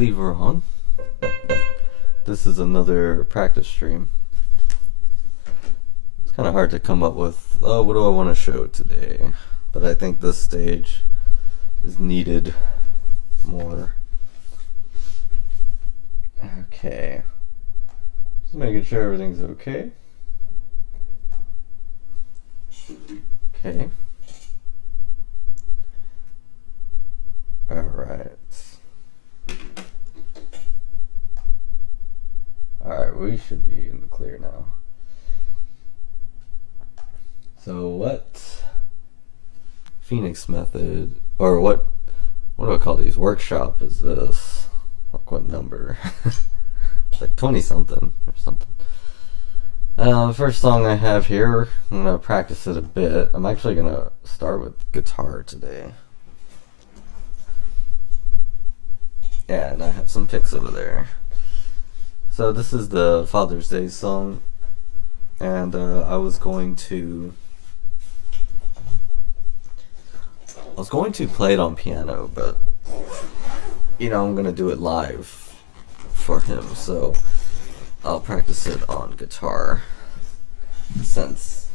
believe we're on. This is another practice stream. It's kind of hard to come up with, oh, what do I want to show today? But I think this stage is needed more. Okay. Just making sure everything's okay. Okay. Alright. Alright, we should be in the clear now. So what Phoenix method, or what do I call these? Workshop is this? Like what number? It's like 20 something or something. The first song I have here, I'm going to practice it a bit. I'm actually going to start with guitar today. Yeah, and I have some picks over there. So this is the Father's Day song, and I was going to play it on piano, but I'm gonna do it live for him, so I'll practice it on guitar, since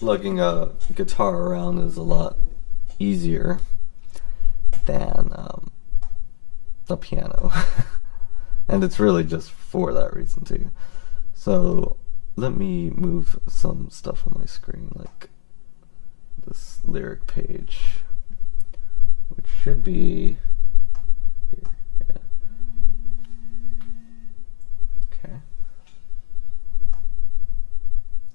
lugging a guitar around is a lot easier than the piano. And it's really just for that reason too. So let me move some stuff on my screen, like this lyric page, which should be here. Yeah. Okay.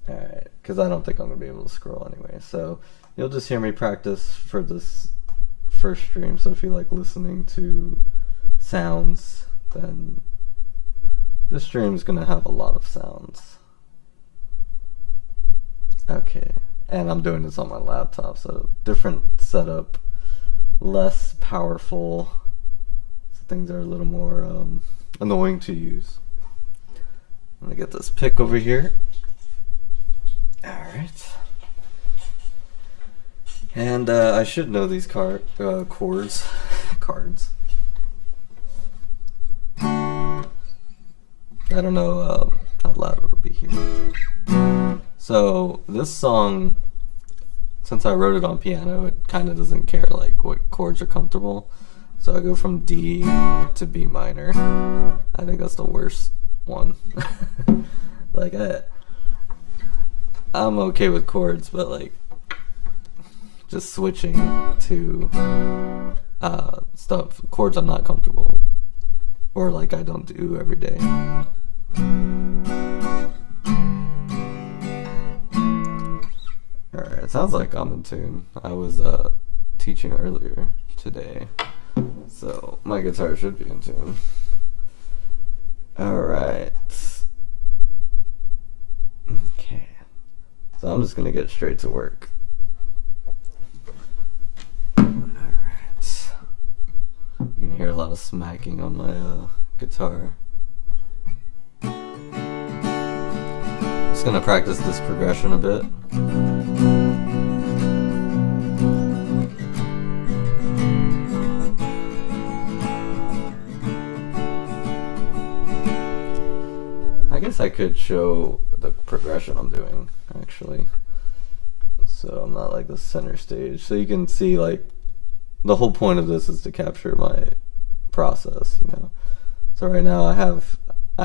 Alright, because I don't think I'm going to be able to scroll anyway. So you'll just hear me practice for this first stream. So if you like listening to sounds, then this stream is going to have a lot of sounds. Okay, and I'm doing this on my laptop, so different setup, less powerful, so things are a little more annoying to use. I'm going to get this pick over here. Alright. And I should know these chords. Cards. I don't know how loud it'll be here. So this song, since I wrote it on piano, it kind of doesn't care like what chords are comfortable. So I go from D to B minor. I think that's the worst one. Like I'm okay with chords, but like just switching to chords I'm not comfortable, or like I don't do every day. Alright, it sounds like I'm in tune. I was teaching earlier today, so my guitar should be in tune. Alright. Okay. So I'm just gonna get straight to work. Alright. You can hear a lot of smacking on my guitar. Just gonna practice this progression a bit. I guess I could show the progression I'm doing, actually. So I'm not like the center stage. So you can see, like, the whole point of this is to capture my process, So right now I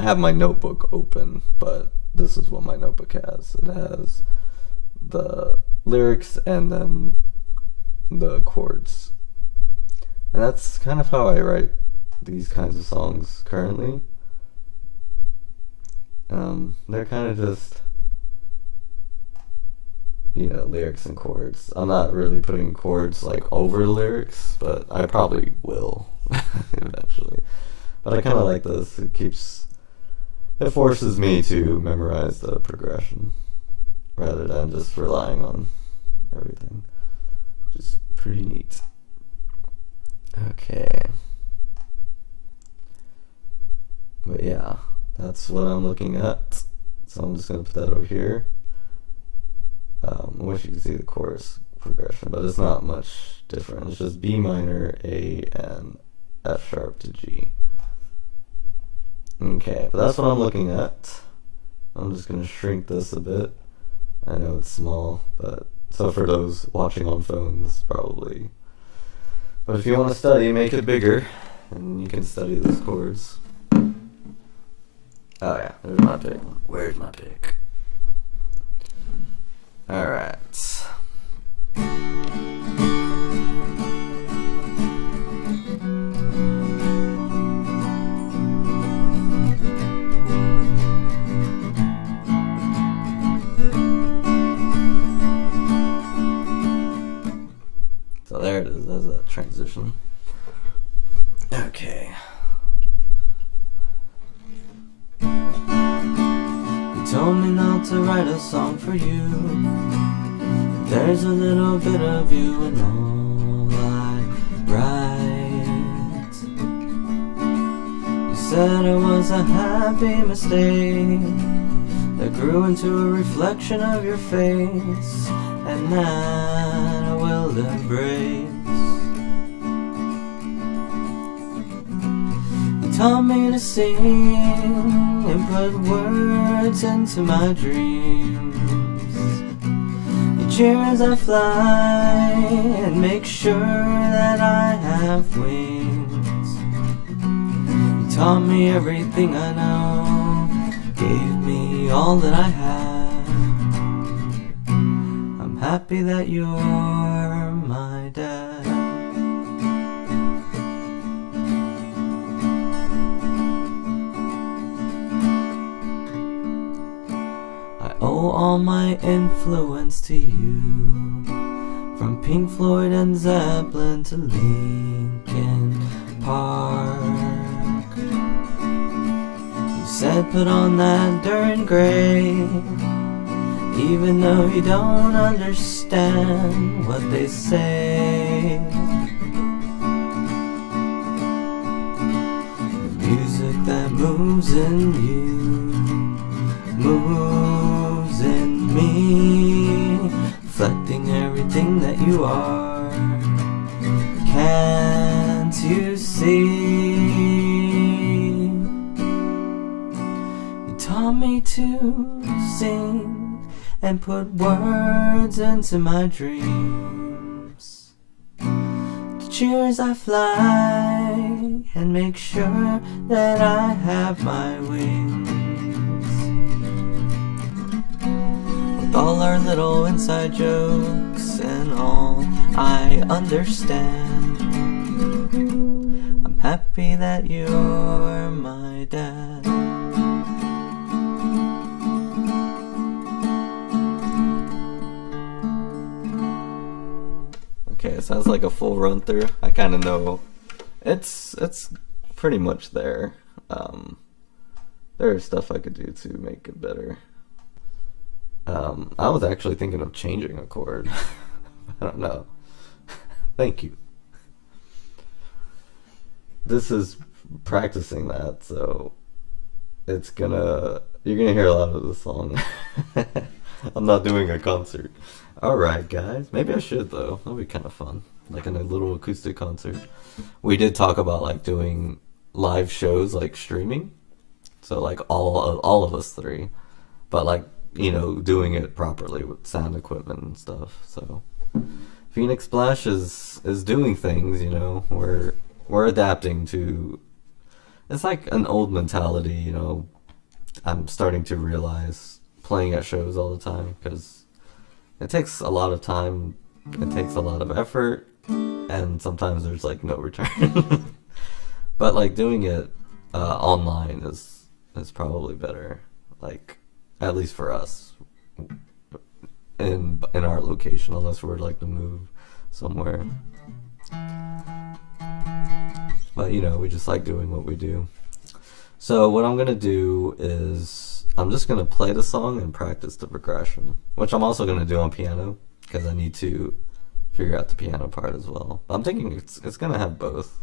have my notebook open, but this is what my notebook has. It has the lyrics and then the chords. And that's kind of how I write these kinds of songs currently. They're kind of just, lyrics and chords. I'm not really putting chords like over lyrics, but I probably will eventually. But I kind of like this. It forces me to memorize the progression rather than just relying on everything, which is pretty neat. Okay. But yeah, that's what I'm looking at. So I'm just going to put that over here. I wish you could see the chorus progression, but it's not much different. It's just B minor, A, and F sharp to G. Okay, but that's what I'm looking at. I'm just going to shrink this a bit. I know it's small, but so for those watching on phones, probably. But if you want to study, make it bigger, and you can study those chords. Oh yeah, there's my pick. Where's my pick? Alright. So there it is, there's a transition. Okay. You told me not to write a song for you. There's a little bit of you in all I write. You said it was a happy mistake that grew into a reflection of your face, and that I will embrace. You taught me to sing and put words into my dreams. You cheer as I fly and make sure that I have wings. You taught me everything I know, gave me all that I have. I'm happy that you're my dad. I owe all my influence to you, from Pink Floyd and Zeppelin to Linkin Park. You said put on that dirt gray, even though you don't understand what they say. The music that moves in you moves in me, reflecting everything that you are. Can't you see? You taught me to sing and put words into my dreams. To cheer as I fly and make sure that I have my wings. With all our little inside jokes and all I understand, I'm happy that you're my dad. Okay, it sounds like a full run through. I kind of know it's pretty much there. There's stuff I could do to make it better. I was actually thinking of changing a chord. I don't know. Thank you. This is practicing that, so you're gonna hear a lot of the song. I'm not doing a concert. Alright guys, maybe I should though. That'll be kind of fun, like in a little acoustic concert. We did talk about like doing live shows, like streaming, so like all of us three, but like, you know, doing it properly with sound equipment and stuff. So Phoenix Splash is doing things, you know. We're adapting to, it's like an old mentality, you know. I'm starting to realize playing at shows all the time, because it takes a lot of time, it takes a lot of effort, and sometimes there's like no return. But like doing it online is probably better, like at least for us in our location, unless we're like to move somewhere. But you know, we just like doing what we do. So what I'm gonna do is I'm just gonna play the song and practice the progression, which I'm also gonna do on piano, because I need to figure out the piano part as well. But I'm thinking it's gonna have both.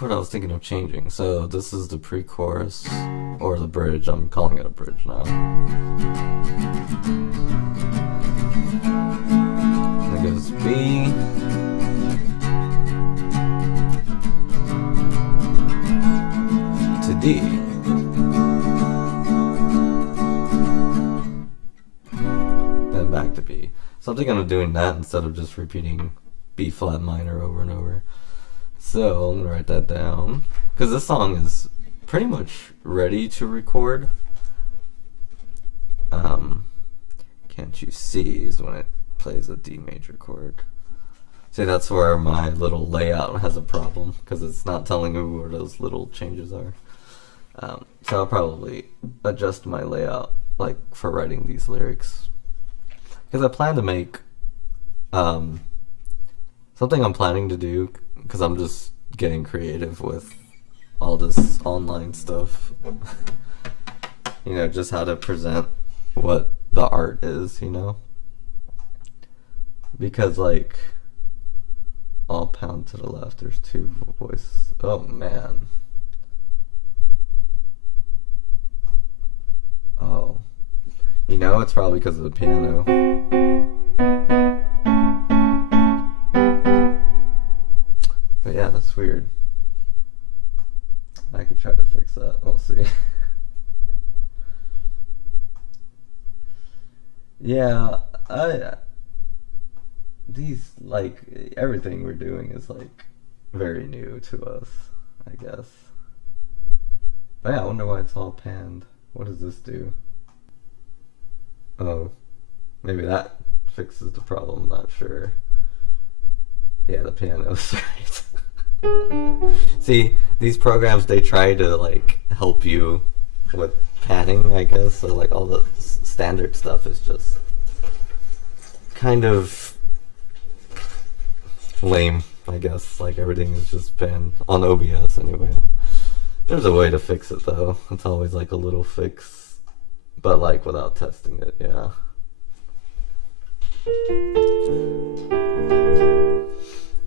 chord I was thinking of changing. So this is the pre-chorus, or the bridge. I'm calling it a bridge now. And it goes B, to D, then back to B. So I'm thinking of doing that instead of just repeating B flat minor over and over. So I'm gonna write that down, because this song is pretty much ready to record. Can't you see is when it plays a D major chord. See, that's where my little layout has a problem, because it's not telling me where those little changes are. So I'll probably adjust my layout, like, for writing these lyrics, because I plan to make something I'm planning to do, because I'm just getting creative with all this online stuff. You know, just how to present what the art is, you know? Because, like, all pound to the left, there's two voices. Oh, man. Oh. You know, it's probably because of the piano. But yeah, that's weird. I could try to fix that. We'll see. Yeah, these, like, everything we're doing is, like, very new to us, I guess. But yeah, I wonder why it's all panned. What does this do? Oh, maybe that fixes the problem, I'm not sure. Yeah, the piano's right. See, these programs, they try to, like, help you with panning, I guess. So, like, all the standard stuff is just kind of lame, I guess. Like, everything is just panned on OBS anyway. There's a way to fix it, though. It's always, like, a little fix, but, like, without testing it, yeah.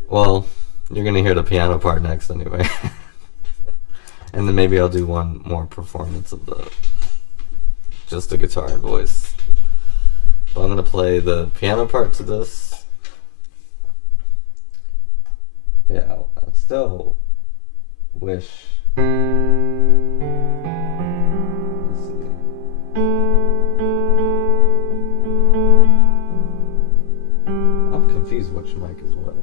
Well, you're gonna hear the piano part next anyway. And then maybe I'll do one more performance of just the guitar and voice. But I'm gonna play the piano part to this. Yeah, I still wish. Let's see. I'm confused which mic is what.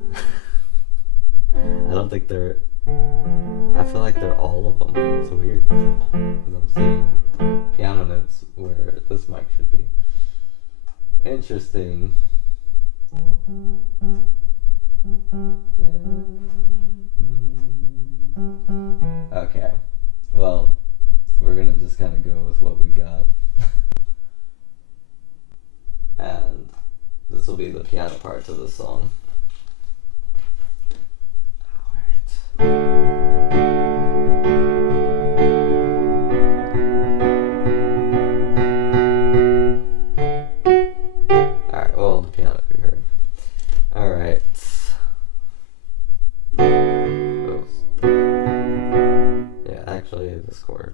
I don't think they're. I feel like they're all of them. It's weird. Because I'm seeing piano notes where this mic should be. Interesting. Okay. Well, we're gonna just kind of go with what we got. And this will be the piano part to the song. Alright, well, the piano we heard. Alright. Yeah, actually, this chord.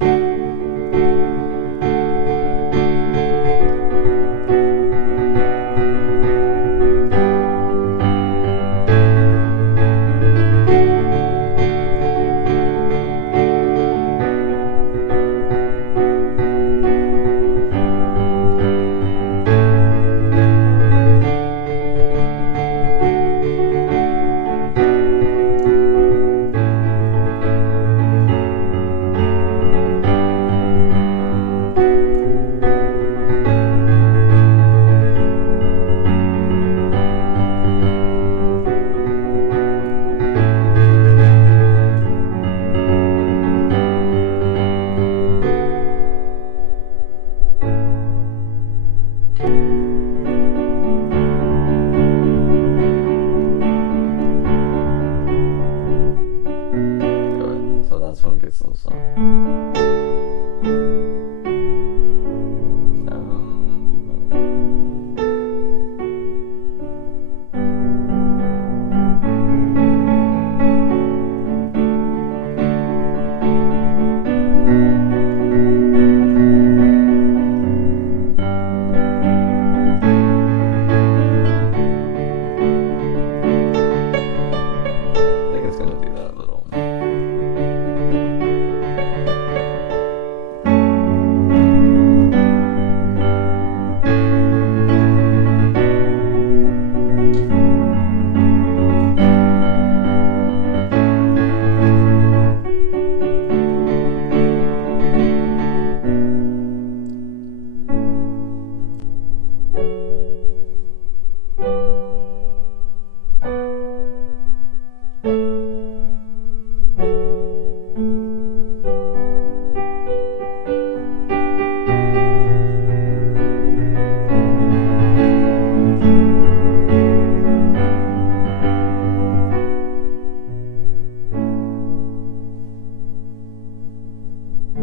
I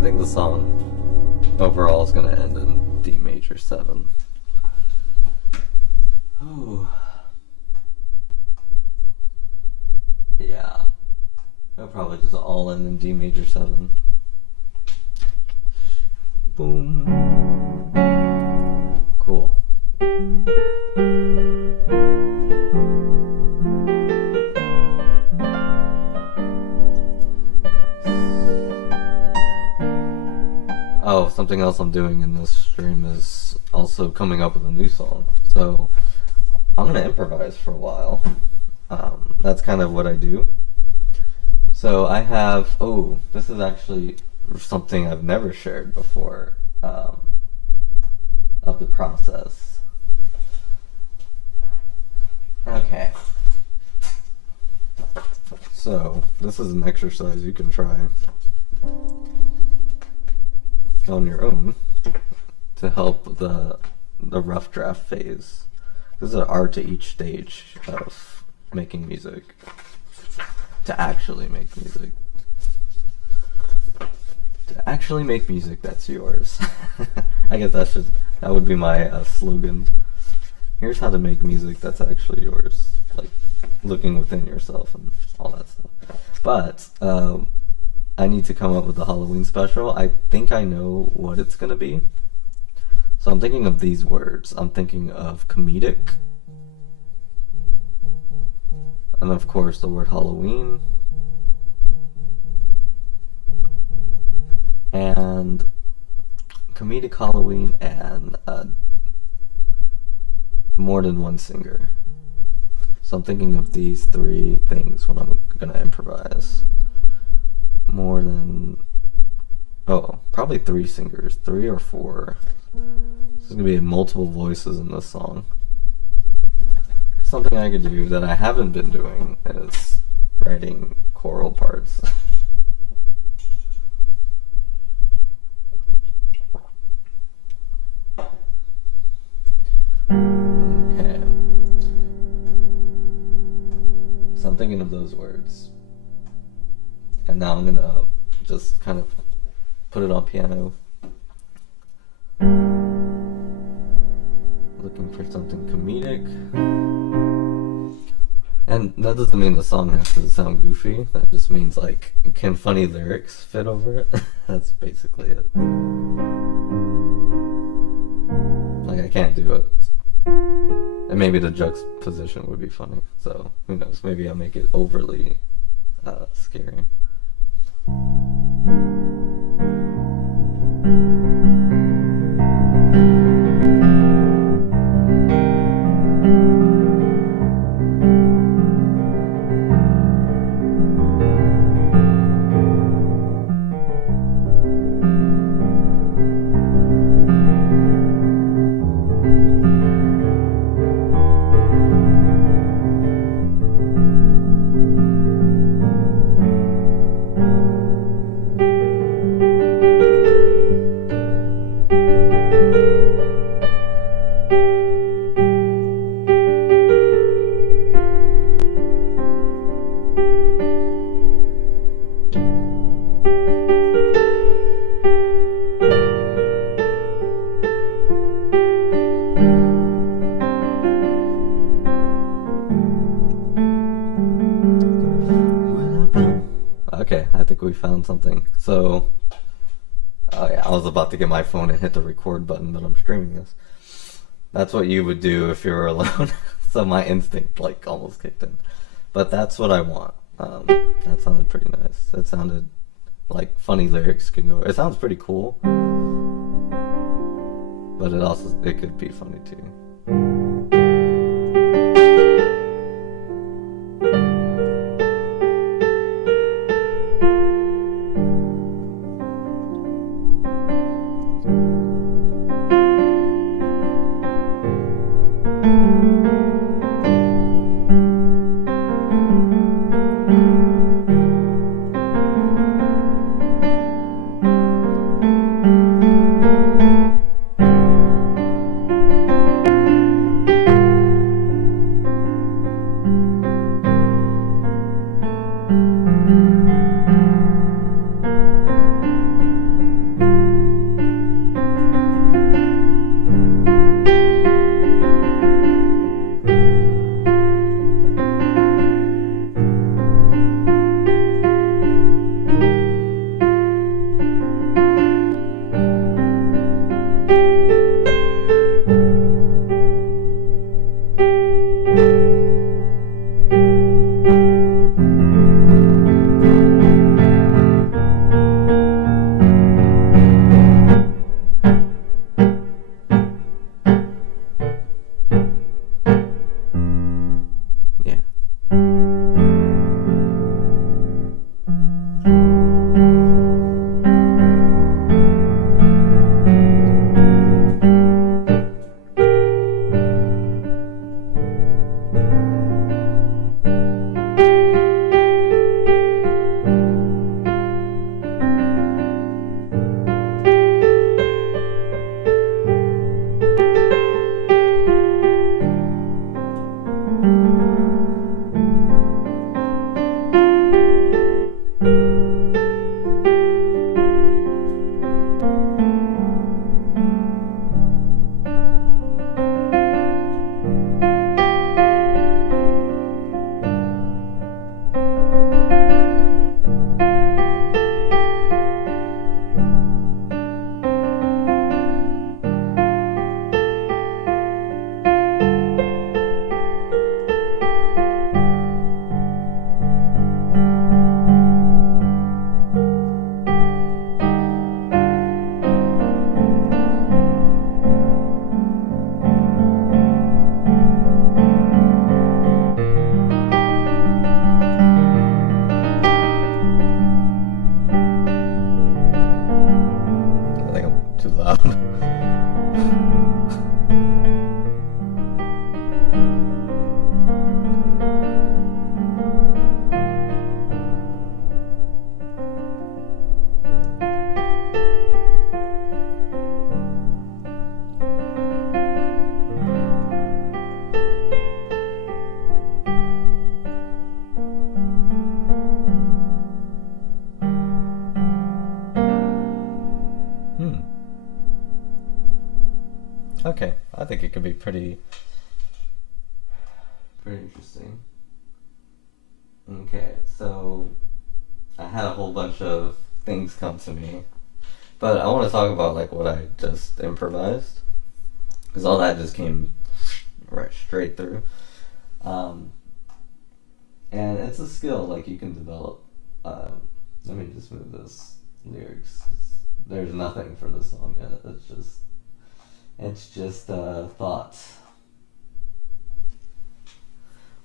think the song overall is going to end in D major 7. Ooh. Yeah. It'll probably just all end in D major 7. Boom. Cool. Oh, something else I'm doing in this stream is also coming up with a new song. So I'm gonna improvise for a while. That's kind of what I do. So I have, this is actually something I've never shared before, of the process. Okay. So this is an exercise you can try on your own to help the rough draft phase. There's an art to each stage of making music. To actually make music. To actually make music that's yours. I guess that would be my slogan. Here's how to make music that's actually yours. Like looking within yourself and all that stuff. But I need to come up with a Halloween special. I think I know what it's gonna be. So I'm thinking of these words. I'm thinking of comedic. And of course the word Halloween. And comedic Halloween and more than one singer. So I'm thinking of these 3 things when I'm gonna improvise. More than, probably 3 singers, 3 or 4. There's gonna be multiple voices in this song. Something I could do that I haven't been doing is writing choral parts. Okay. So I'm thinking of those words. And now I'm gonna just kind of put it on piano. Looking for something comedic. And that doesn't mean the song has to sound goofy. That just means, like, can funny lyrics fit over it? That's basically it. Like, I can't do it. And maybe the juxtaposition would be funny. So, who knows? Maybe I'll make it overly scary. Okay, I think we found something. So, I was about to get my phone and hit the record button, but I'm streaming this. That's what you would do if you were alone. So my instinct, like, almost kicked in. But that's what I want. That sounded pretty nice. It sounded like funny lyrics can go. It sounds pretty cool. But it could be funny too. I think it could be pretty interesting. Okay, so I had a whole bunch of things come to me, but I want to talk about like what I just improvised, because all that just came right straight through. Um, and it's a skill like you can develop. Let me just move this lyrics. There's nothing for this song yet. It's just thoughts.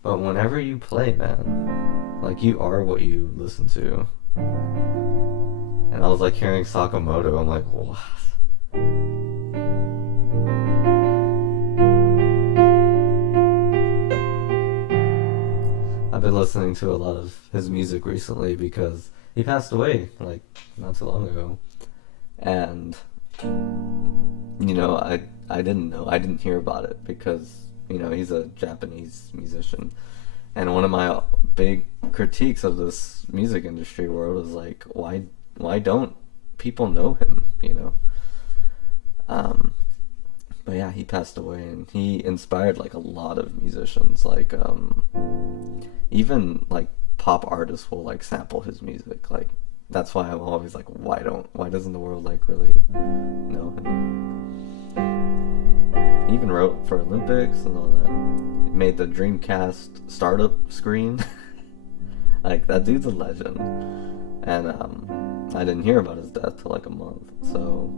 But whenever you play, man, like you are what you listen to. And I was like hearing Sakamoto. I'm like, what? I've been listening to a lot of his music recently because he passed away like not too long ago, and I didn't hear about it because he's a Japanese musician, and one of my big critiques of this music industry world is like why don't people know him, but yeah, he passed away, and he inspired like a lot of musicians, like even like pop artists will like sample his music. Like that's why I'm always like, why doesn't the world like really know him? He even wrote for Olympics and all that. He made the Dreamcast startup screen. Like that dude's a legend. And I didn't hear about his death till like a month. So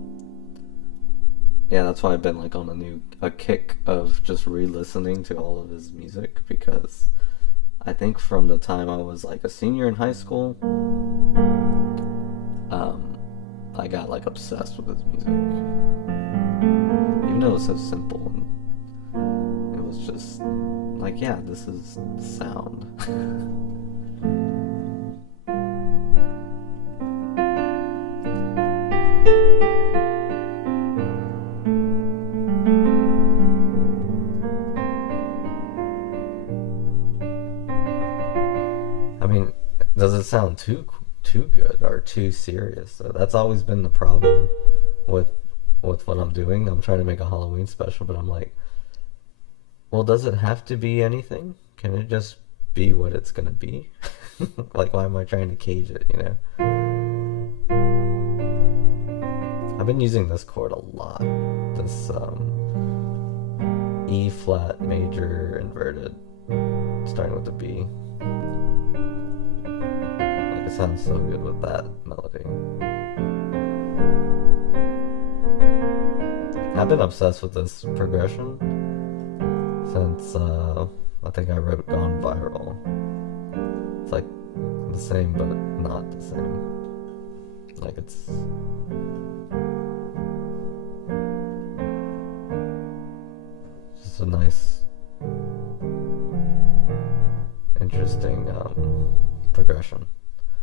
yeah, that's why I've been like on a kick of just re-listening to all of his music, because I think from the time I was like a senior in high school, I got like obsessed with his music. Even though it was so simple, and it was just like, yeah, this is the sound. I mean, does it sound too good or too serious? So that's always been the problem with what I'm doing. I'm trying to make a Halloween special, but I'm like, well, does it have to be anything? Can it just be what it's gonna be? Like, why am I trying to cage it, I've been using this chord a lot. This E flat major inverted, starting with the B. Like, it sounds so good with that melody. I've been obsessed with this progression since I think I wrote Gone Viral. It's like the same but not the same. Like it's just a nice, interesting progression.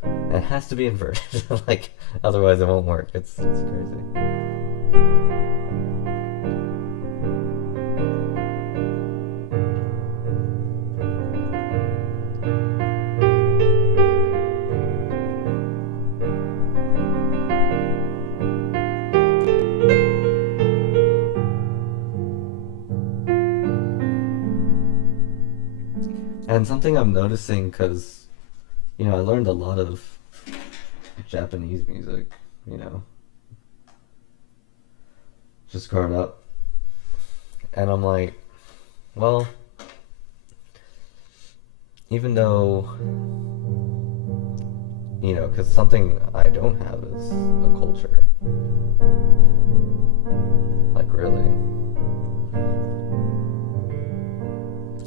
It has to be inverted, like otherwise it won't work. It's crazy. And something I'm noticing, because, I learned a lot of Japanese music, just growing up. And I'm like, well, even though, because something I don't have is a culture. Like, really.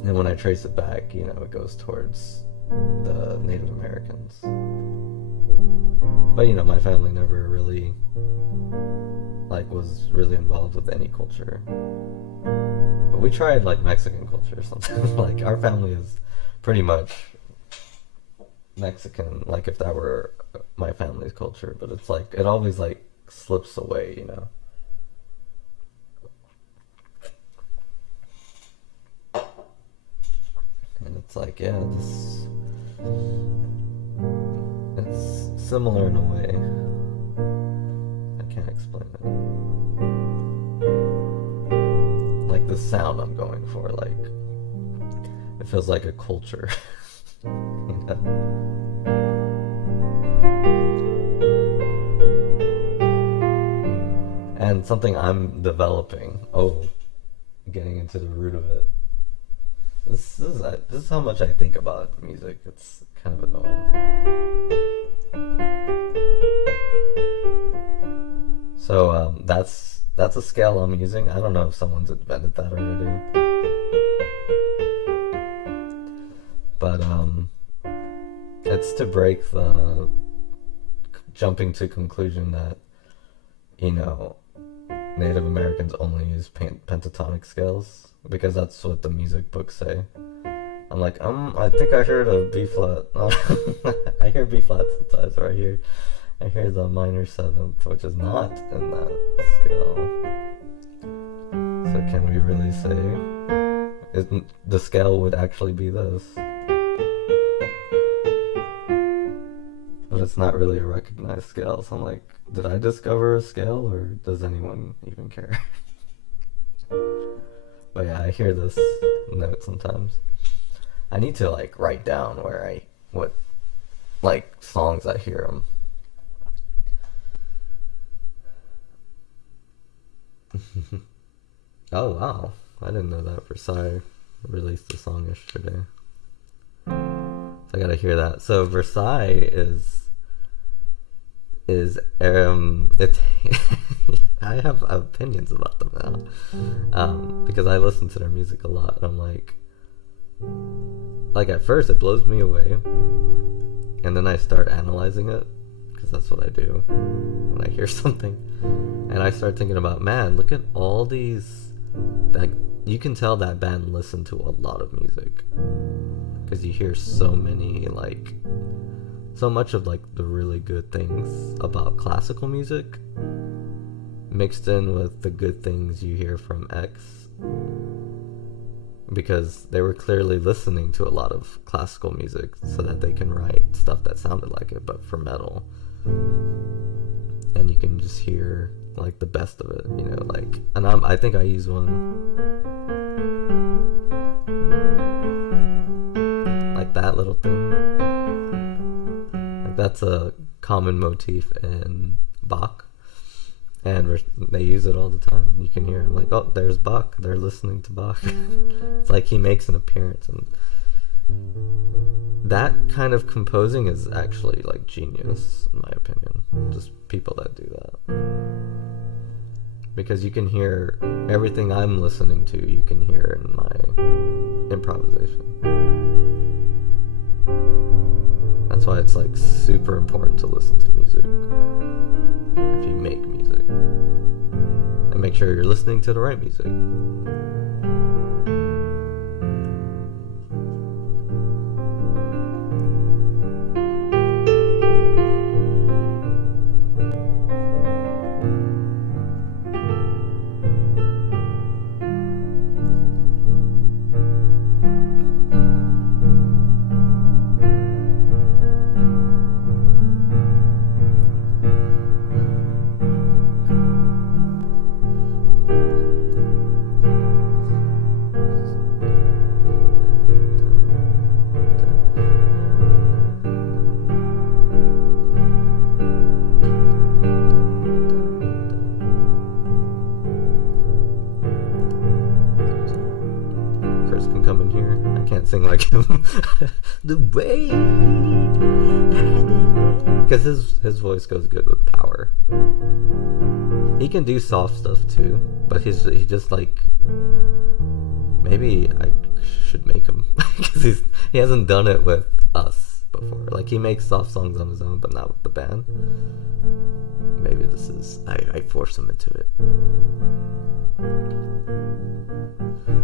And when I trace it back, it goes towards the Native Americans. But, my family never really, was really involved with any culture. But we tried, Mexican culture or something. Like, our family is pretty much Mexican, if that were my family's culture. But it's it always, slips away, And it's yeah, it's similar in a way. I can't explain it. the sound I'm going for. Like, it feels like a culture. You know? And something I'm developing. Oh, getting into the root of it. This is how much I think about music. It's kind of annoying. So that's a scale I'm using. I don't know if someone's invented that already, but it's to break the jumping to conclusion that, you know, Native Americans only use pentatonic scales, because that's what the music books say. I'm like, I think I heard a B flat. I hear B flat sometimes, or I hear the minor seventh, which is not in that scale. So can we really say the scale would actually be this? But it's not really a recognized scale. So I'm like, did I discover a scale, or does anyone even care? But yeah, I hear this note sometimes. I need to like write down what like songs I hear them. Oh wow, I didn't know that Versailles released a song yesterday. So I gotta hear that. So Versailles is it I have opinions about them now, because I listen to their music a lot, and I'm like at first it blows me away, and then I start analyzing it, because that's what I do when I hear something, and I start thinking about, man, look at all these, like, you can tell that band listened to a lot of music, because you hear so many, like, so much of like the really good things about classical music mixed in with the good things you hear from X, because they were clearly listening to a lot of classical music so that they can write stuff that sounded like it, but for metal. And you can just hear like the best of it, you know, like, and I think I use one like that little thing. Like that's a common motif in Bach, and they use it all the time, and you can hear like, oh, there's Bach, they're listening to Bach. It's like he makes an appearance, and that kind of composing is actually like genius, in my opinion. Just people that do that, because you can hear everything I'm listening to, you can hear in my improvisation. That's why it's like super important to listen to music if you make music, and make sure you're listening to the right music. Sing like him. The way, because his voice goes good with power. He can do soft stuff too, but he just like, maybe I should make him, because he hasn't done it with us before. Like, he makes soft songs on his own, but not with the band. Maybe this is, I force him into it.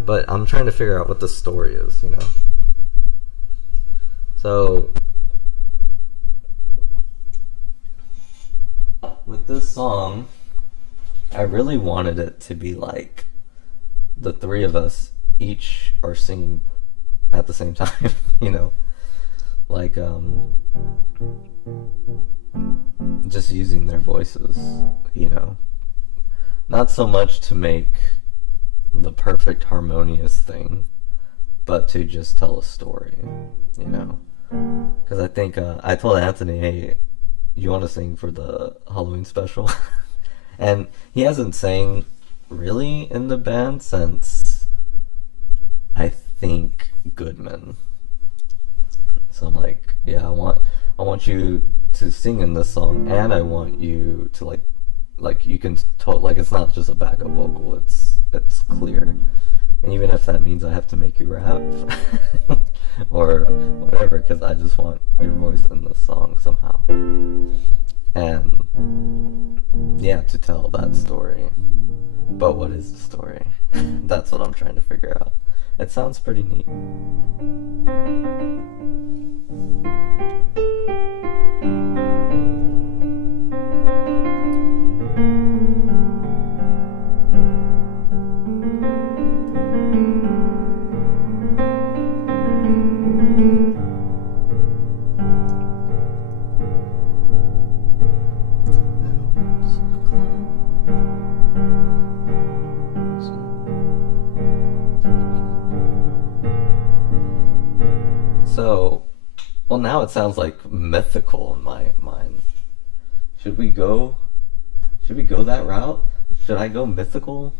But I'm trying to figure out what the story is, you know? So, with this song, I really wanted it to be like the three of us each are singing at the same time, you know? Like, just using their voices, you know? Not so much to make the perfect harmonious thing, but to just tell a story, you know? Because I think I told Anthony, hey, you want to sing for the Halloween special? And he hasn't sang really in the band since I think Goodman. So I'm like, yeah, I want you to sing in this song, and I want you to like you can like it's not just a backup vocal. It's clear, and even if that means I have to make you rap or whatever, because I just want your voice in this song somehow, and yeah, to tell that story. But what is the story? That's what I'm trying to figure out. It sounds pretty neat. So, well, now it sounds like mythical in my mind. Should we go? Should we go that route? Should I go mythical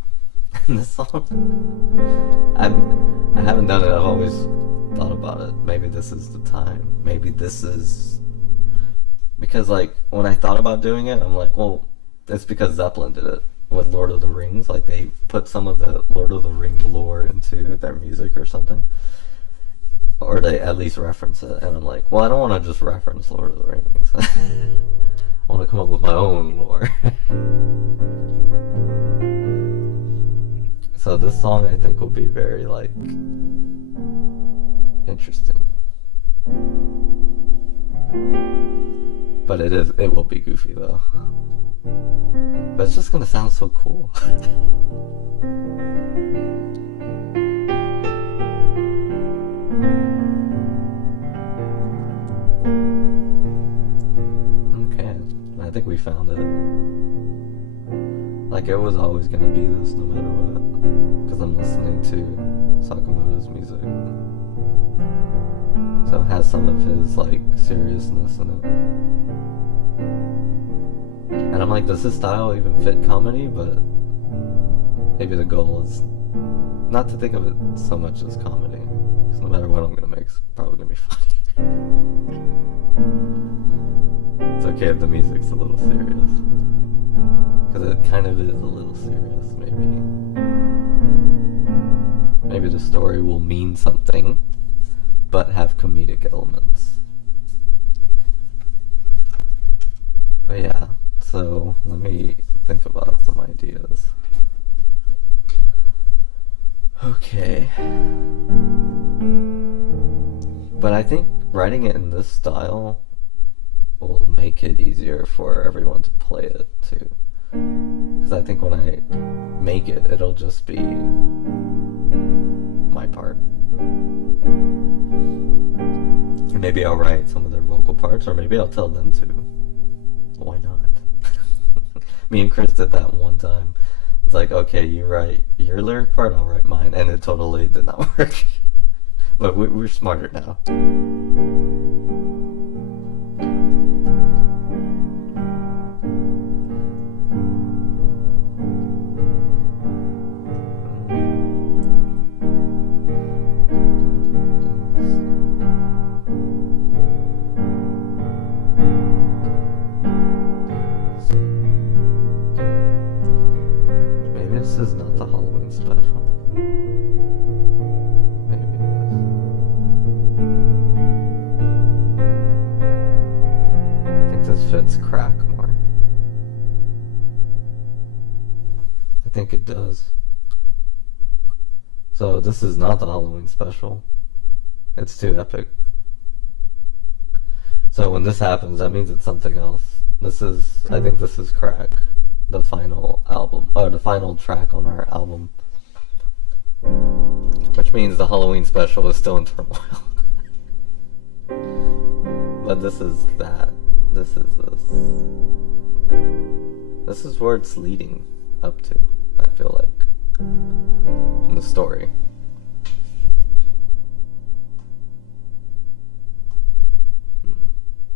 in this song? I haven't done it. I've always thought about it. Maybe this is the time. Maybe this is because like when I thought about doing it, I'm like, well, it's because Zeppelin did it with Lord of the Rings. Like they put some of the Lord of the Rings lore into their music or something. Or they at least reference it, and I'm like, well, I don't want to just reference Lord of the Rings. I want to come up with my own lore. So this song, I think, will be very, like, interesting. But it will be goofy, though. But it's just gonna sound so cool. I think we found it. Like it was always gonna be this no matter what, because I'm listening to Sakamoto's music, so it has some of his like seriousness in it. And I'm like, does his style even fit comedy? But maybe the goal is not to think of it so much as comedy, because no matter what I'm gonna make, it's probably gonna be funny. It's okay if the music's a little serious, because it kind of is a little serious. Maybe the story will mean something, but have comedic elements. But yeah, so let me think about some ideas. Okay. But I think writing it in this style will make it easier for everyone to play it too. Because I think when I make it, it'll just be my part. And maybe I'll write some of their vocal parts, or maybe I'll tell them to. Why not? Me and Chris did that one time. It's like, okay, you write your lyric part, I'll write mine. And it totally did not work. But we're smarter now. This is not the Halloween special. Maybe it is. I think this fits crack more. I think it does. So this is not the Halloween special. It's too epic. So when this happens, that means it's something else. I think this is crack. The final album, or the final track on our album, which means the Halloween special is still in turmoil. But this is that. This is this. This is where it's leading up to, I feel like. the story.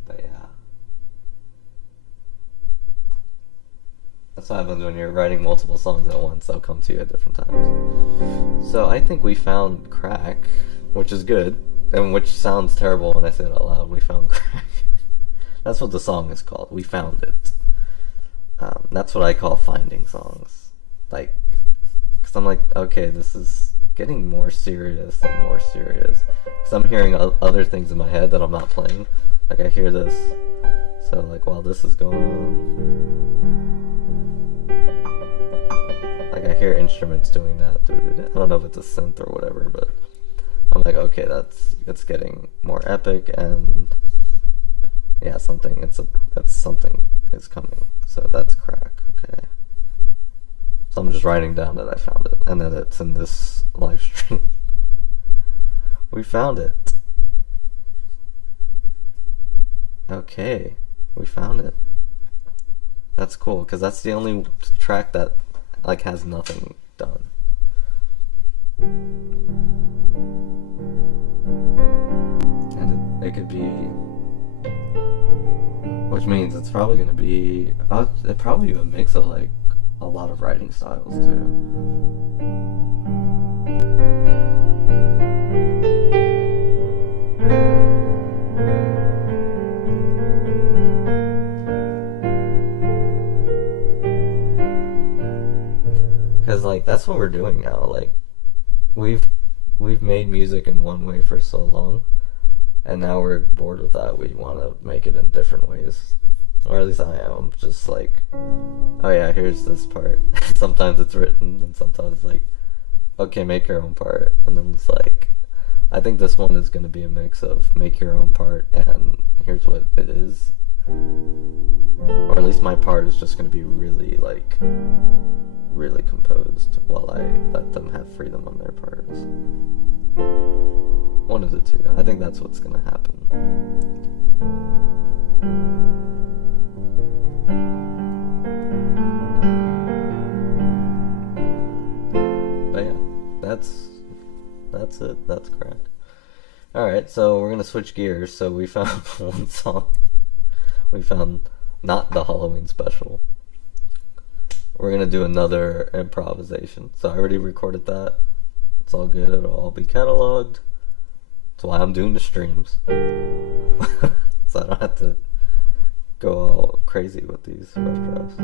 But yeah. That's what happens when you're writing multiple songs at once. They'll come to you at different times. So I think we found crack, which is good, and which sounds terrible when I say it out loud. We found crack. That's what the song is called. We found it. That's what I call finding songs. Like, because I'm like, okay, this is getting more serious and more serious. Because I'm hearing other things in my head that I'm not playing. Like, I hear this. So, like, while this is going on, like, I hear instruments doing that. I don't know if it's a synth or whatever, but I'm like, okay, it's getting more epic, and yeah, something is coming. So that's crack. Okay. So I'm just writing down that I found it, and that it's in this live stream. We found it. Okay, we found it. That's cool, because that's the only track that like has nothing done. And it could be, which means it's probably going to be, it'd probably be a mix of like a lot of writing styles too. Because like that's what we're doing now. Like we've made music in one way for so long, and now we're bored with that. We want to make it in different ways, or at least I am. I'm just like, oh yeah, here's this part. Sometimes it's written, and sometimes it's like, okay, make your own part. And then it's like, I think this one is going to be a mix of make your own part and here's what it is, or at least my part is just going to be really like really composed while I let them have freedom on their parts. One of the two. I think that's what's gonna happen. But yeah, that's it. That's crack. Alright, so we're gonna switch gears. So we found one song. We found not the Halloween special. We're gonna do another improvisation. So I already recorded that. It's all good. It'll all be cataloged. That's why I'm doing the streams. So I don't have to go all crazy with these rough drafts.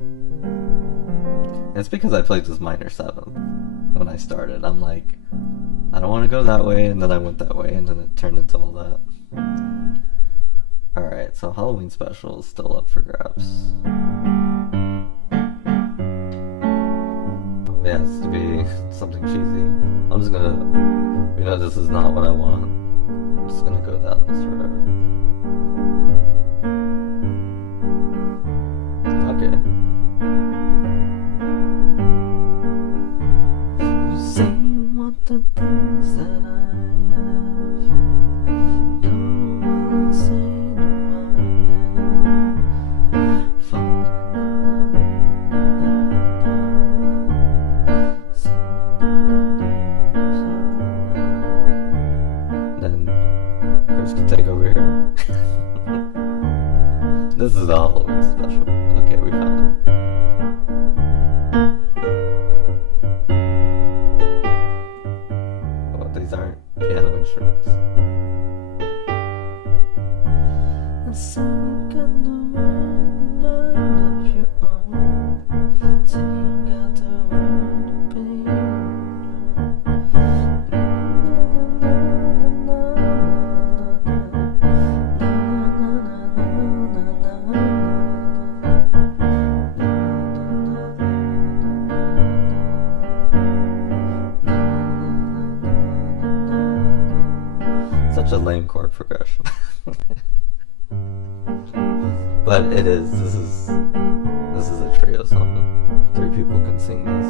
And it's because I played this minor 7th when I started. I'm like, I don't want to go that way, and then I went that way, and then it turned into all that. Alright, so Halloween special is still up for grabs. It has to be something cheesy. I'm just gonna, this is not what I want. I'm just gonna go down this road. Okay. You say you want the things that I have. You wanna say this is a Halloween special. Okay, we found it. Oh, these aren't piano instruments. Such a lame chord progression. But it is. This is a trio song. 3 people can sing this.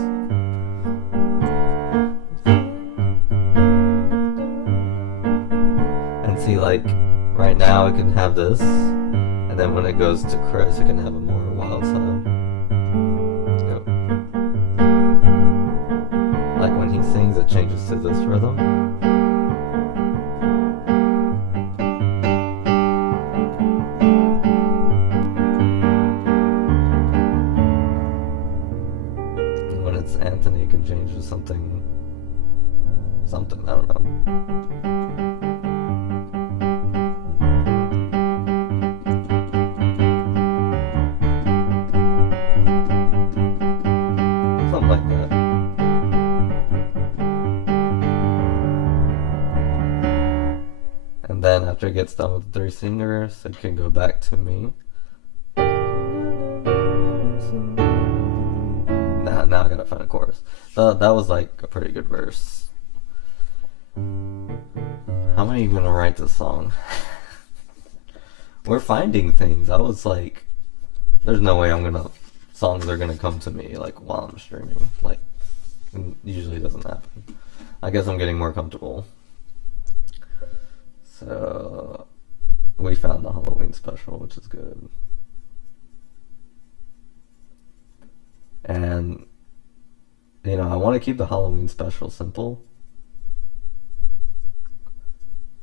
And see, like right now it can have this, and then when it goes to Chris, it can have a more wild sound. Yep. it changes to this rhythm. And when it's Anthony, it can change to something, I don't know. Like that. And then after it gets done with the 3 singers, it can go back to me. Now I gotta find a chorus. So that was like a pretty good verse. How am I even gonna write this song? We're finding things. I was like, there's no way songs are gonna come to me like while I'm streaming. Like, it usually doesn't happen. I guess I'm getting more comfortable. So we found the Halloween special, which is good. And I want to keep the Halloween special simple.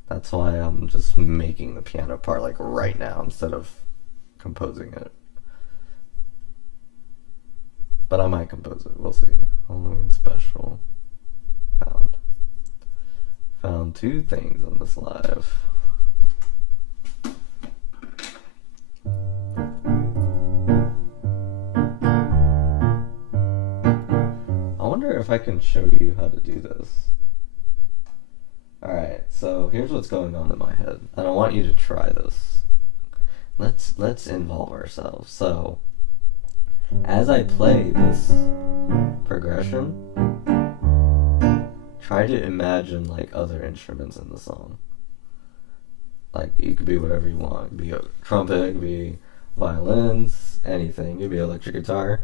That's why I'm just making the piano part like right now instead of composing it. But I might compose it. We'll see. Halloween special. Found 2 things on this live. I wonder if I can show you how to do this. Alright, so here's what's going on in my head. And I want you to try this. Let's involve ourselves. So as I play this progression, try to imagine like other instruments in the song. Like it could be whatever you want. It could be a trumpet, it could be violins, anything. It could be electric guitar.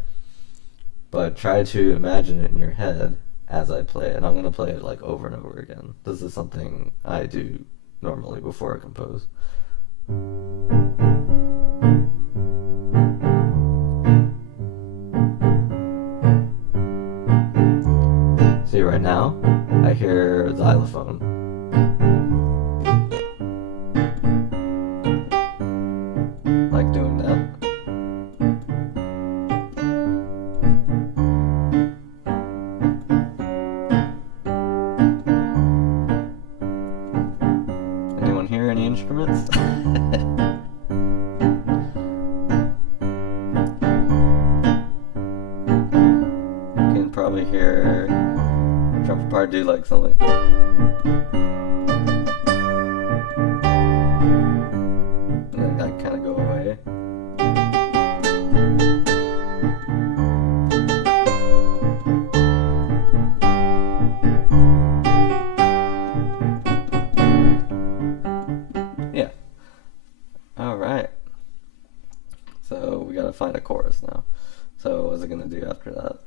But try to imagine it in your head as I play it. And I'm going to play it like over and over again. This is something I do normally before I compose. See, right now, I hear xylophone. Like doing that. Anyone hear any instruments? You can probably hear trumpet part do like something. And then I kind of go away. Yeah. Alright. So we gotta find a chorus now. So what's it gonna do after that?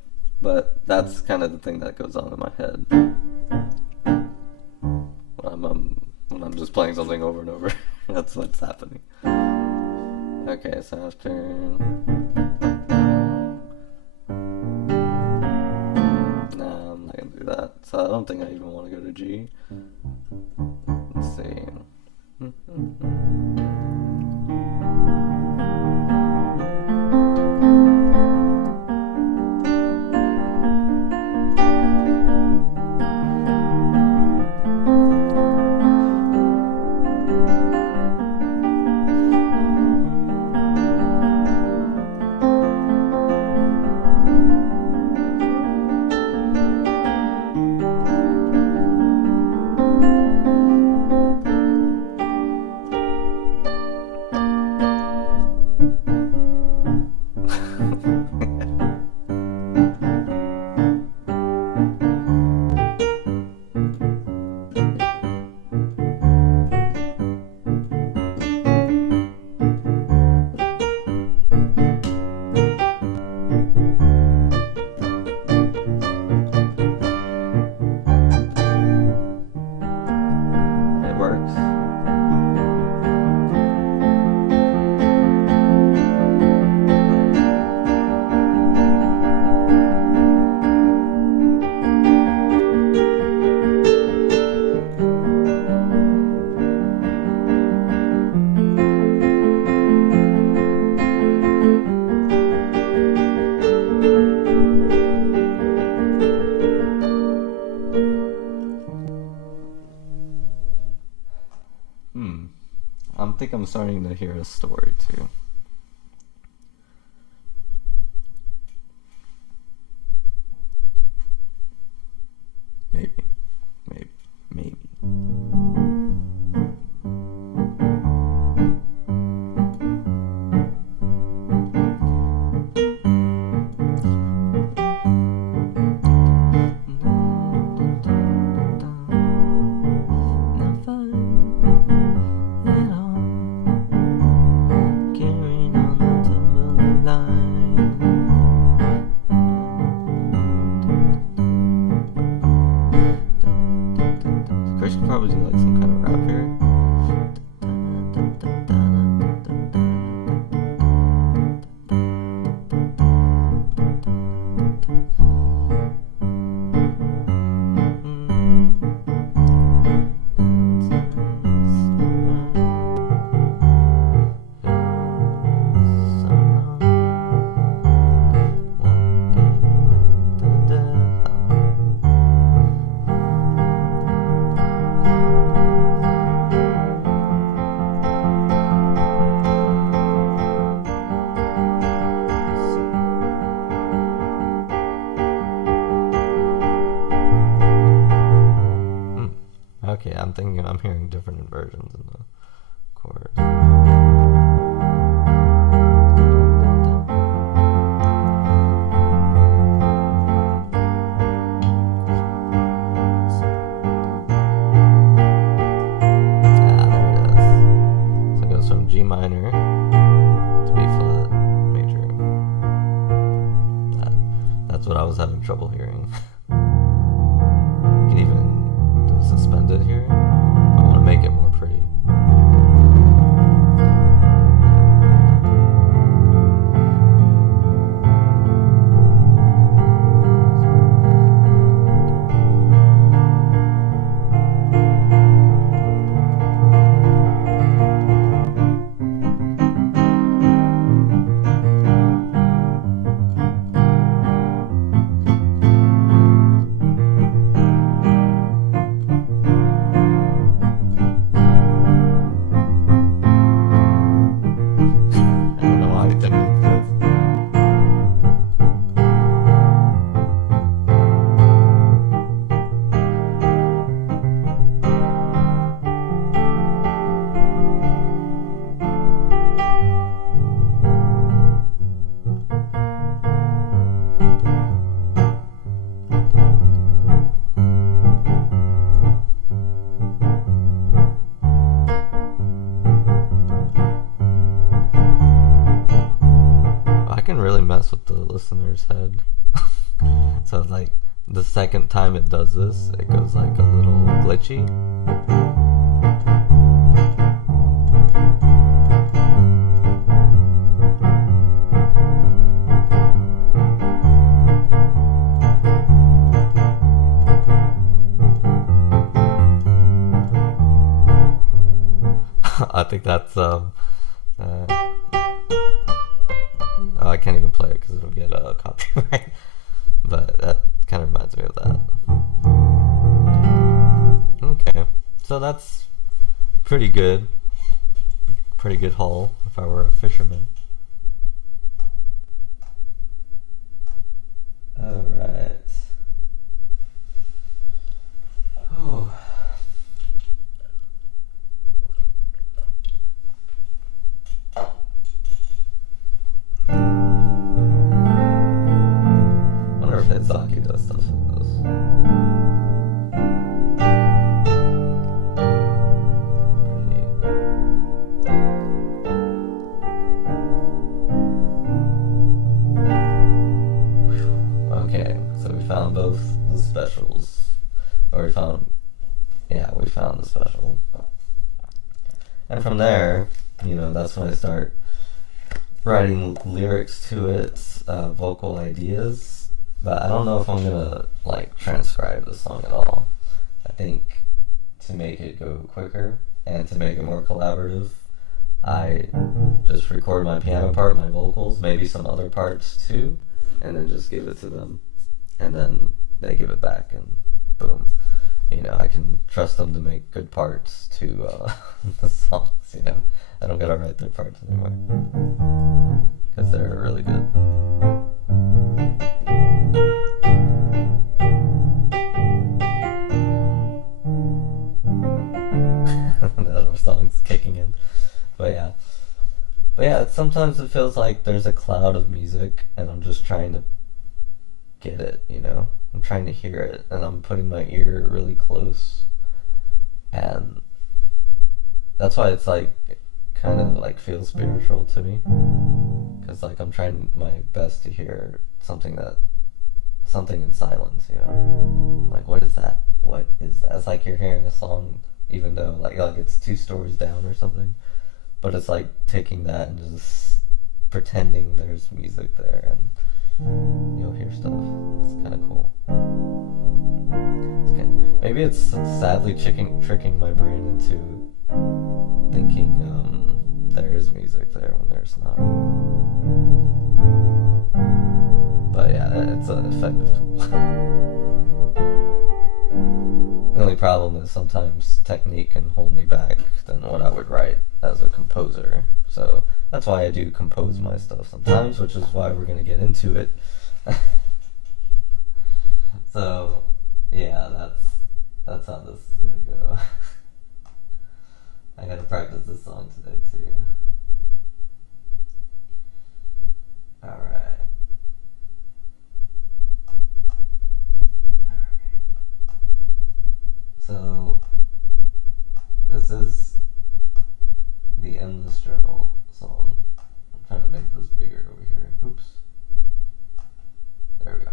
But that's kind of the thing that goes on in my head when I'm just playing something over and over. That's what's happening. Okay, so after... Nah, I'm not gonna do that. So I don't think I even want to go to G. Let's see. think I'm starting to hear a story too. Maybe. Probably do like some kind of rap here. Okay, I'm thinking I'm hearing different versions in the chorus. G minor to B flat major. That's what I was having trouble hearing. You can even do a suspended here if I want to make it more pretty. Mess with the listener's head. So like the second time it does this, it goes like a little glitchy. I think that's I can't even play it because it'll get a copyright. But that kind of reminds me of that. Okay, so that's pretty good. Pretty good haul if I were a fisherman. Alright. Oh. Saki does stuff like this. Pretty neat. Okay, so we found both the specials. Or we found the special. And from there, that's when I start writing lyrics to it, vocal ideas. But I don't know if I'm gonna transcribe the song at all. I think to make it go quicker and to make it more collaborative, I just record my piano part, my vocals, maybe some other parts too, and then just give it to them. And then they give it back and boom. I can trust them to make good parts to the songs. I don't gotta write their parts anymore because they're really good. The other songs kicking in, but yeah, sometimes it feels like there's a cloud of music, and I'm just trying to get it. I'm trying to hear it, and I'm putting my ear really close, and that's why it's like kind of like feels spiritual to me, because like I'm trying my best to hear something in silence. Like, what is that? What is that? It's like you're hearing a song, even though like it's 2 stories down or something, but it's like taking that and just pretending there's music there, and you'll hear stuff. It's kind of cool. Maybe it's sadly tricking my brain into thinking there is music there when there's not. But yeah, it's an effective tool. The only problem is sometimes technique can hold me back than what I would write as a composer. So that's why I do compose my stuff sometimes, which is why we're going to get into it. So yeah, that's how this is going to go. I got to practice this song today too. Alright. So, this is the Endless Journal song. I'm trying to make this bigger over here. Oops. There we go.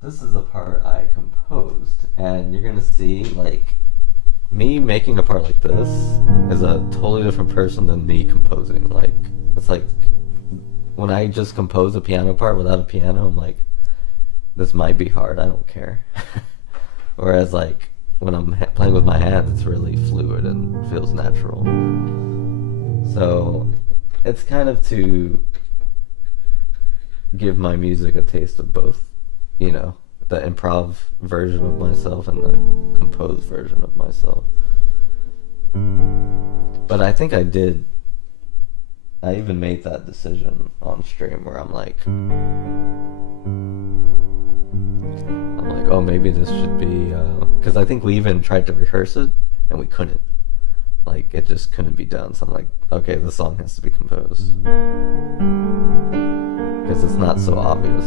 This is a part I composed, and you're gonna see, like, me making a part like this is a totally different person than me composing. Like, it's like, when I just compose a piano part without a piano, I'm like, this might be hard, I don't care. Whereas like when I'm playing with my hands, it's really fluid and feels natural. So it's kind of to give my music a taste of both, the improv version of myself and the composed version of myself. But I think I even made that decision on stream where I'm like, oh, maybe this should be, because I think we even tried to rehearse it, and we couldn't. Like, it just couldn't be done. So I'm like, okay, the song has to be composed. Because it's not so obvious.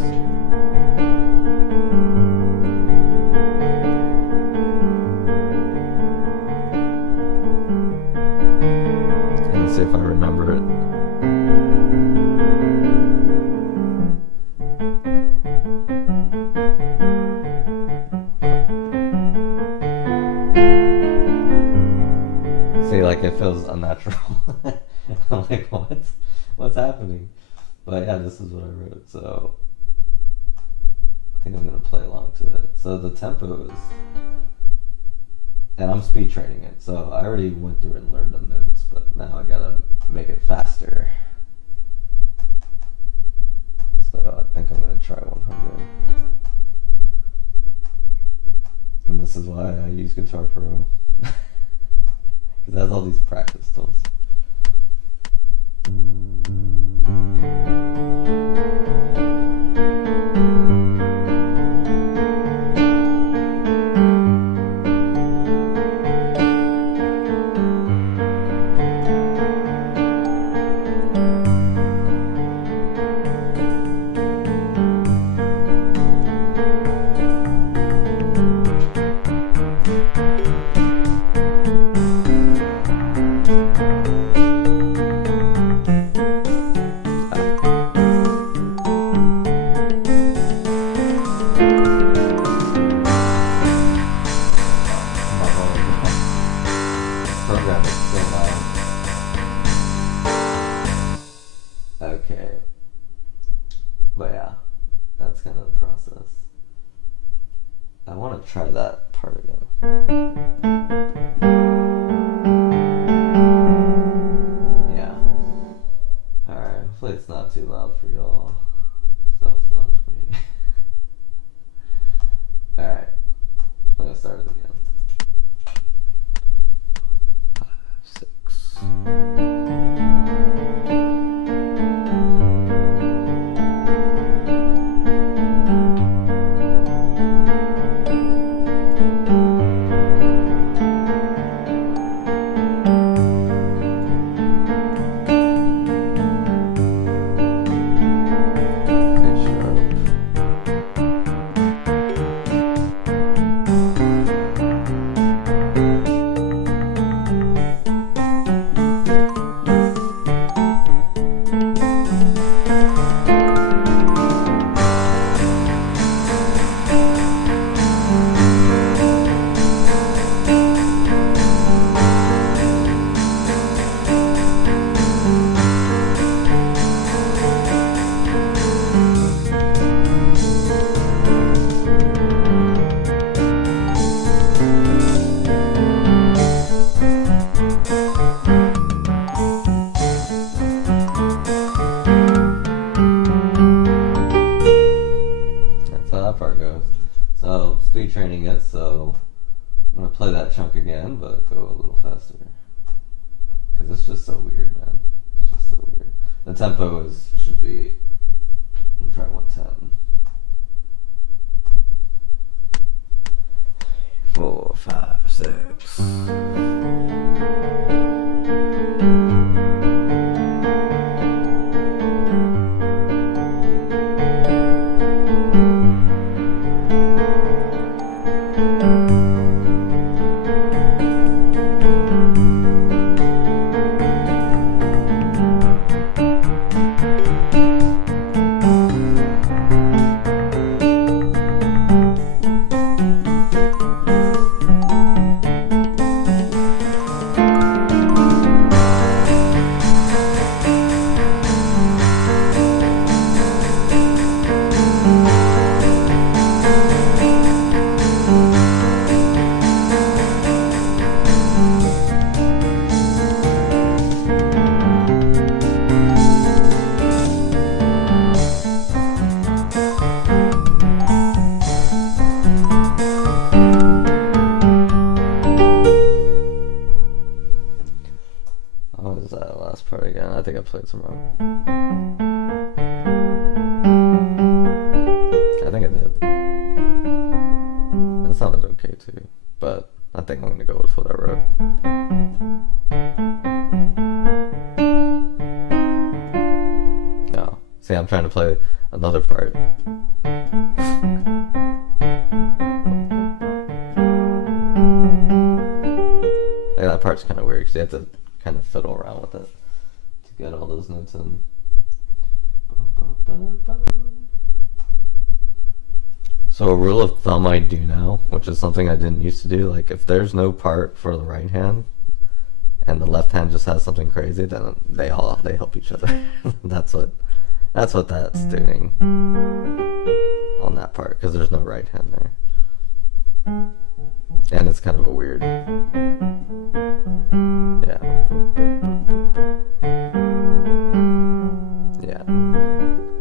And let's see if I remember it. Like, it feels unnatural. I'm like, what's happening? But yeah, this is what I wrote, so I think I'm gonna play along to it. So the tempo is, and I'm speed training it, so I already went through and learned the notes, but now I gotta make it faster. So I think I'm gonna try 100. And this is why I use Guitar Pro. Because it has all these practice tools. Okay. But yeah, that's kind of the process. I want to try that part again. Yeah. Alright, hopefully it's not too loud for y'all. Because that was loud for me. start it again. 5, 6. Training it, so I'm gonna play that chunk again, but go a little faster because it's just so weird, man. It's just so weird. The tempo should be. I'm gonna try 110. 4, 5, 6. I think I played some wrong. I think I did. That sounded okay too, but I think I'm gonna go with what I wrote. No. See, I'm trying to play another part. Like, that part's kind of weird because you have to kind of fiddle around with it to get all those notes in. So a rule of thumb I do now, which is something I didn't used to do, like if there's no part for the right hand and the left hand just has something crazy, then they help each other. that's what that's doing on that part, because there's no right hand there. And it's kind of a weird, yeah.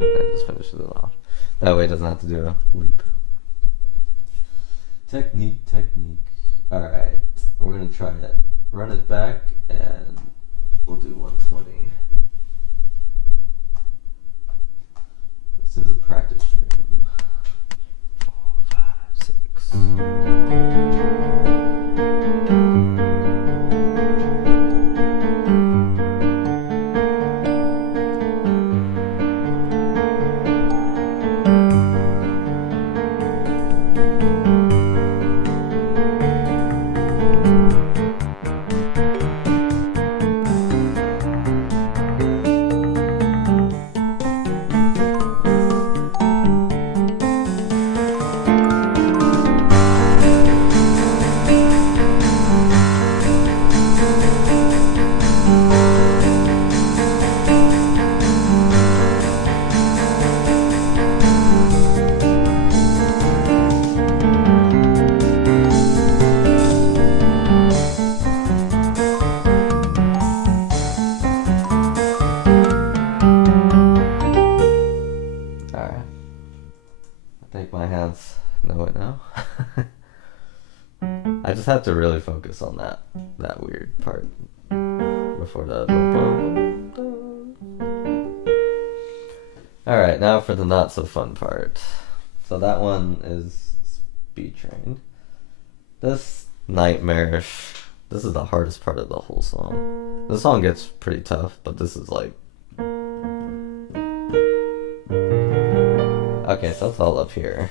It just finishes it off. That way it doesn't have to do a leap. Technique. Alright, we're gonna try it. Run it back and we'll do 120. This is a practice stream. 4, 5, 6. Alright. I think my hands know it now. I just have to really focus on that weird part before the. Alright, now for the not so fun part. So that one is speed trained. This nightmarish. This is the hardest part of the whole song. The song gets pretty tough, but this is like. Okay, so it's all up here.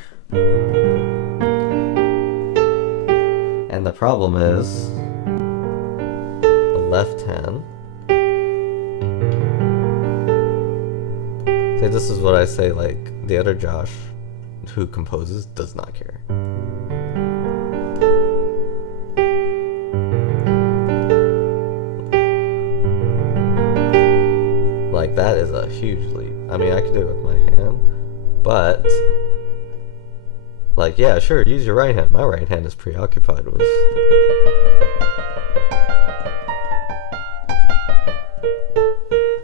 And the problem is the left hand. See, this is what I say, like, the other Josh who composes does not care. Like, that is a huge leap. I mean, I could do it with my hand, but like, yeah, sure, use your right hand. My right hand is preoccupied with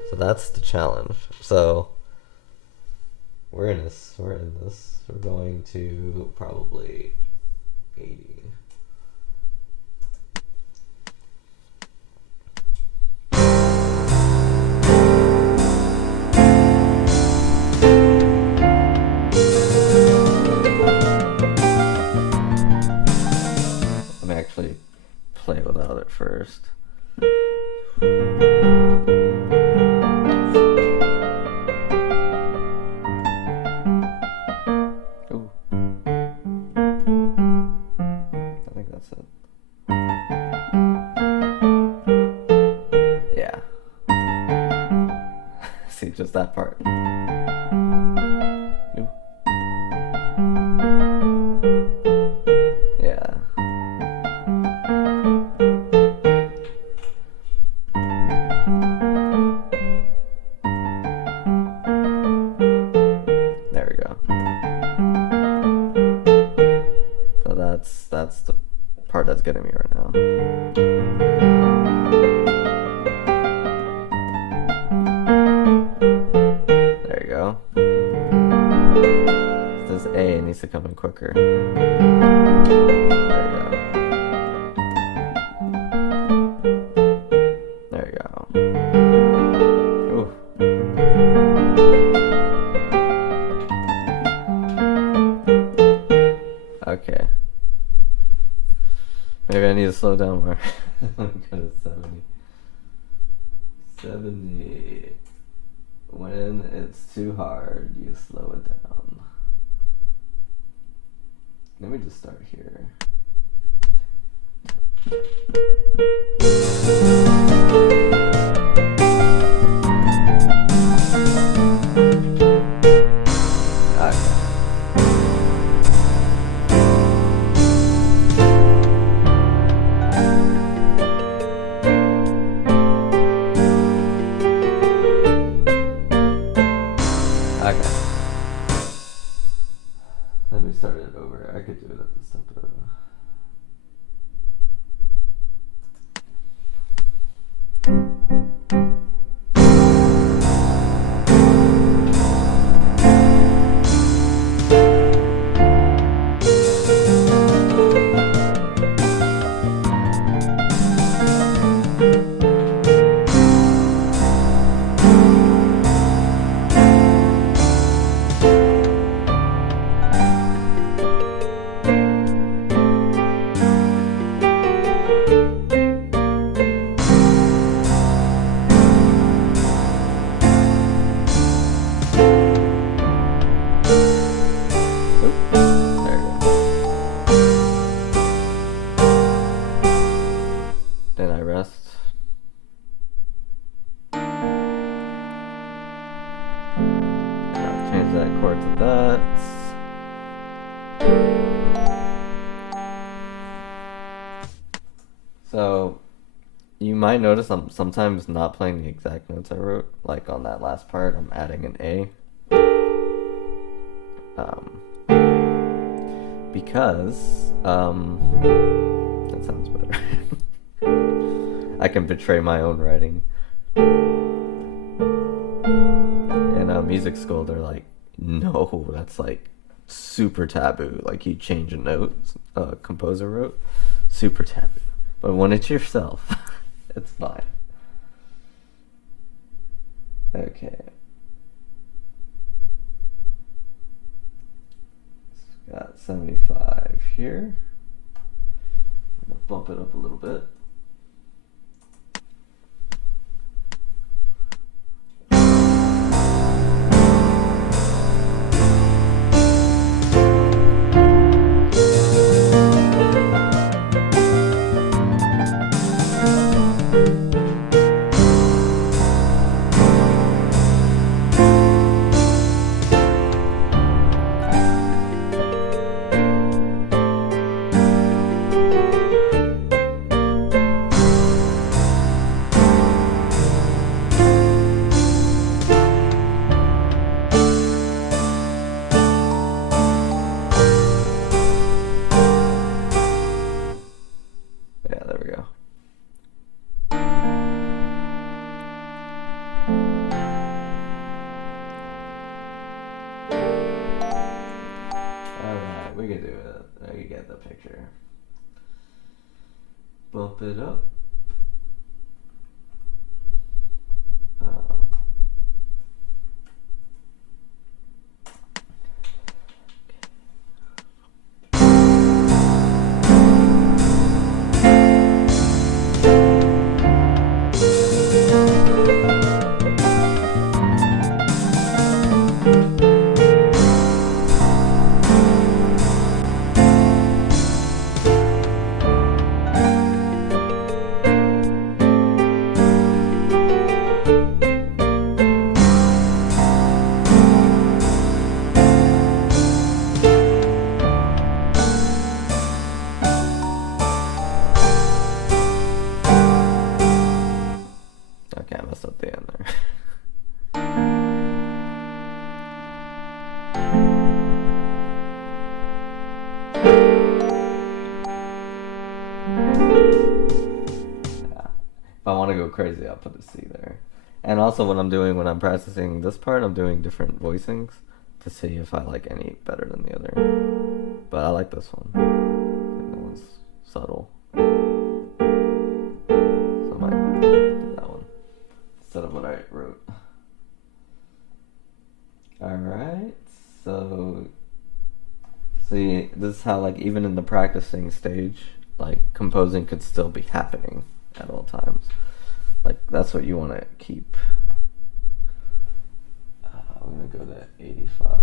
so that's the challenge. So we're in this. We're going to probably 80. Actually play without it first. Ooh. I think that's it. Yeah. See, just that part. Ooh. Yeah. That's the part that's getting me right now. There you go. This A needs to come in quicker. There you go. There you go. Ooh. Okay. Maybe I need to slow down more. Go to 70. 70. When it's too hard, you slow it down. Let me just start here. Let me start it over. I could do it at this tempo. Change that chord to that. So you might notice I'm sometimes not playing the exact notes I wrote. Like on that last part, I'm adding an A. Because that sounds better. I can betray my own writing. In music school, they're like, no, that's like super taboo. Like, you change a note a composer wrote. super taboo. But when it's yourself, it's fine. Okay. It's got 75 here. I'm gonna bump it up a little bit. Yeah, there we go. Alright, we can do it. You get the picture. Bump it up. Okay, I messed up the end there. Yeah. If I want to go crazy, I'll put a C there. And also what I'm doing when I'm practicing this part, I'm doing different voicings to see if I like any better than the other. But I like this one. I think that one's subtle. So I might do that one instead of what I wrote. Alright, so see, this is how, like, even in the practicing stage, like, composing could still be happening at all times. Like, that's what you want to keep. I'm going to go to 85.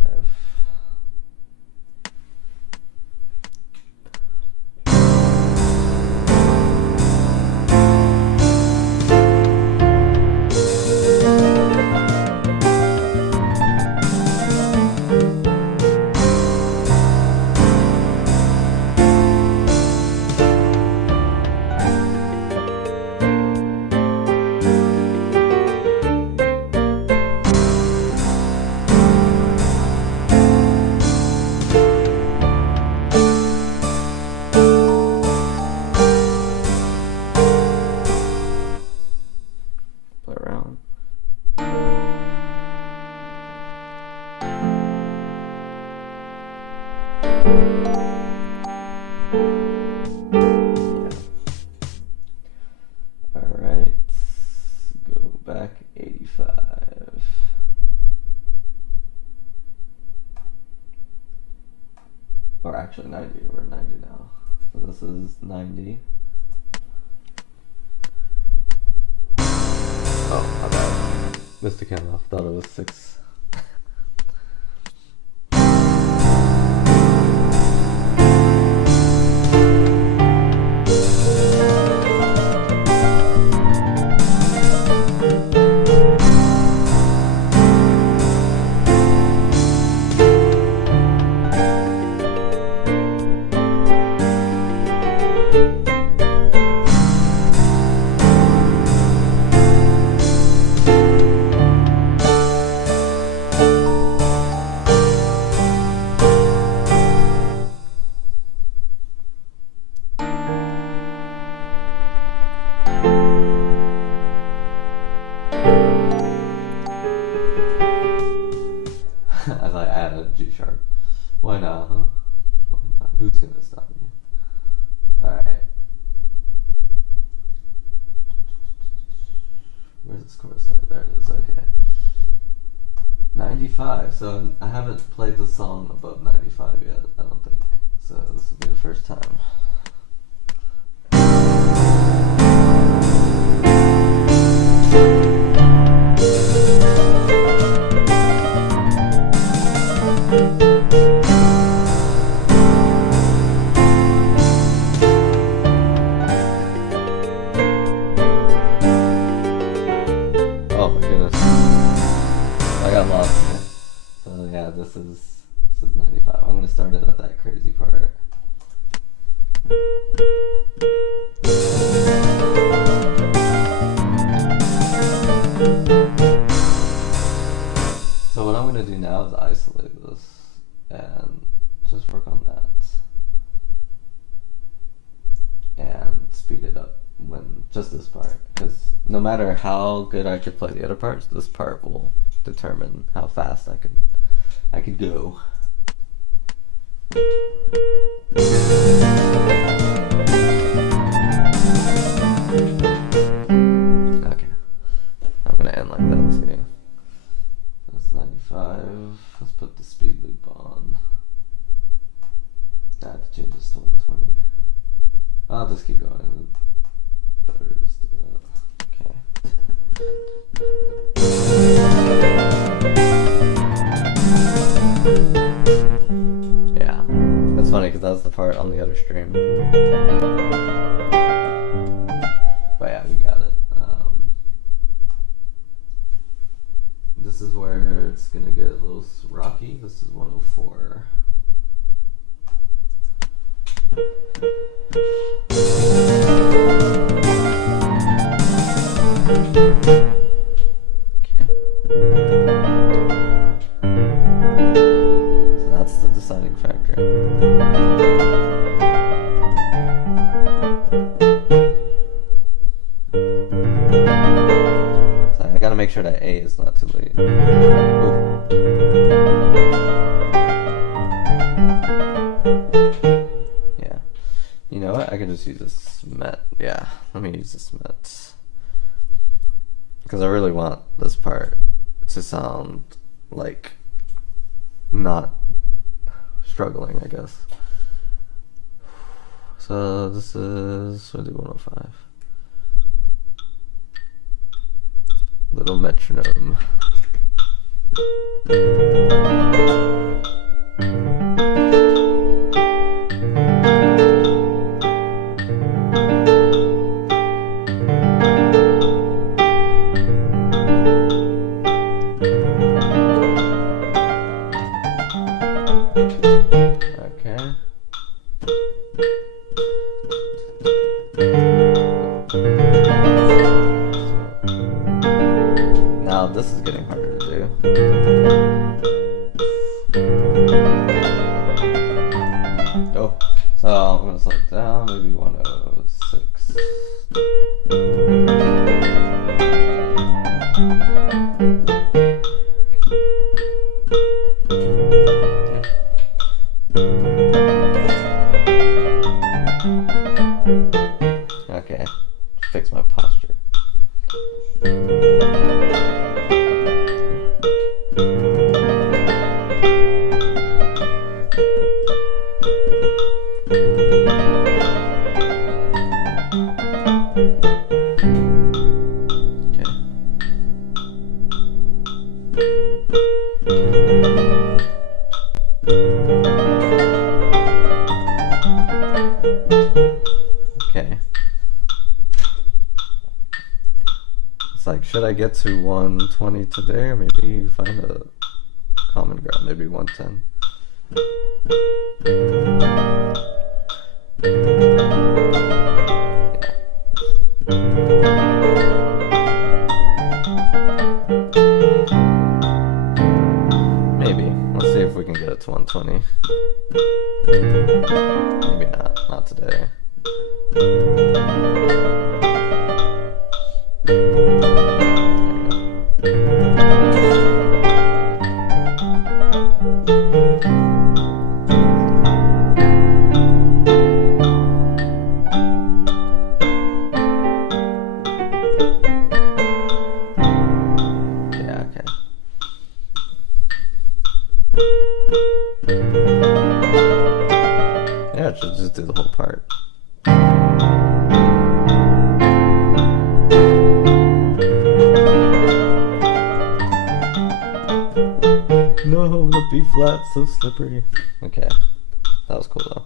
Alright, go back 85. Or actually 90, we're 90 now. So this is 90. Oh, my bad. Missed the count off, thought it was 6. As I add a G sharp. Why not, huh? Why not? Who's gonna stop me? Alright. 95. So I haven't played the song above 95 yet, I don't think. So this will be the first time. Oh my goodness. I got lost here. So yeah, this is 95. I'm gonna start it at that crazy part. So what I'm gonna do now is isolate this and just work on that and speed it up when just this part, because no matter how good I could play the other parts, this part will determine how fast I could go. Okay, I'm gonna end like that too. That's 95. Let's put the speed loop on. I have to change this to 120. I'll just keep going. Better just do that. Okay. Yeah, that's funny because that's the part on the other stream. But yeah, we got it. This is where it's gonna get a little rocky. This is 104. Okay. So that's the deciding factor. So I gotta make sure that A is not too late. Yeah. You know what? I can just use this Met. Yeah, let me use this Met. Because I really want this part to sound like not struggling, I guess. So this is, we'll do 105. Little metronome. Okay. Now this is getting harder to do. Oh, so I'm gonna slow it down, maybe 106. Okay, fix my posture. Okay. It's like, should I get to 120 today, or maybe find a common ground, maybe 110? Maybe. Let's see if we can get it to 120. Maybe not today. part. No, the B flat, so slippery. Okay, that was cool though.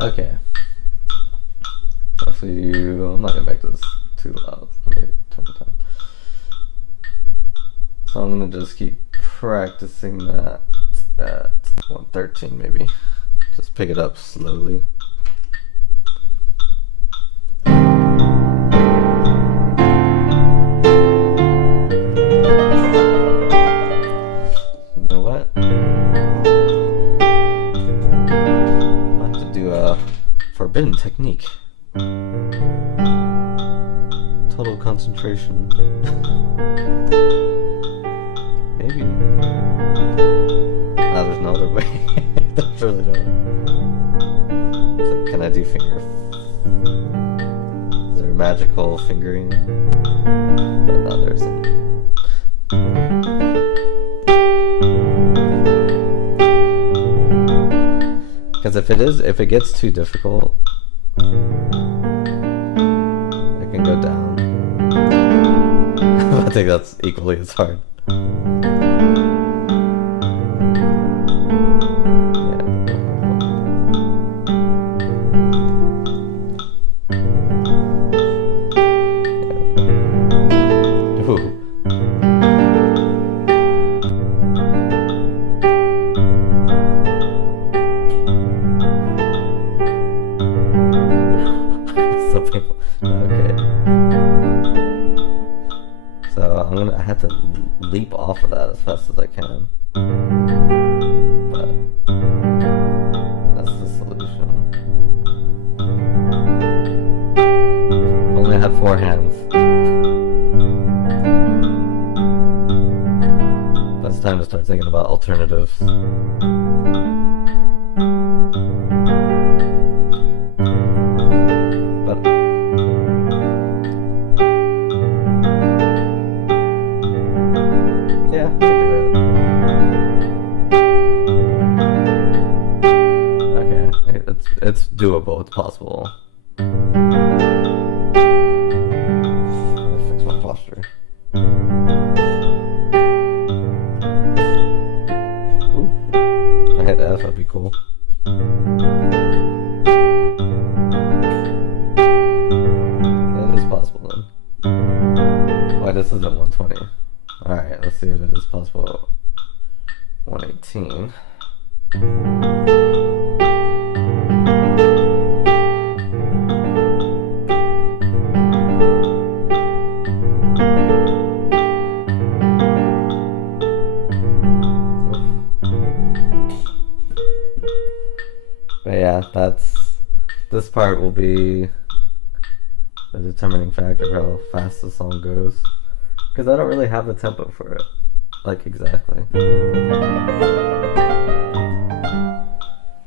Okay. Hopefully I'm not gonna make this too loud. Let me turn it down. So I'm gonna just keep practicing that at 113 maybe. Just pick it up slowly. You know what? I have to do a forbidden technique. Total concentration. Maybe. No, there's no other way. That's really not. It's like, can I do finger? Is there magical fingering? But no, there isn't. Because if it gets too difficult, I can go down. I think that's equally as hard. I have to leap off of that as fast as I can. But that's the solution. If only I had 4 hands. But it's time to start thinking about alternatives. It's doable, it's possible. Let me fix my posture. Ooh, if I hit F, that'd be cool. It is possible then. Why this isn't 120? Alright, let's see if it is possible. 118. But yeah, this part will be the determining factor of how fast the song goes. Because I don't really have the tempo for it. Like, exactly.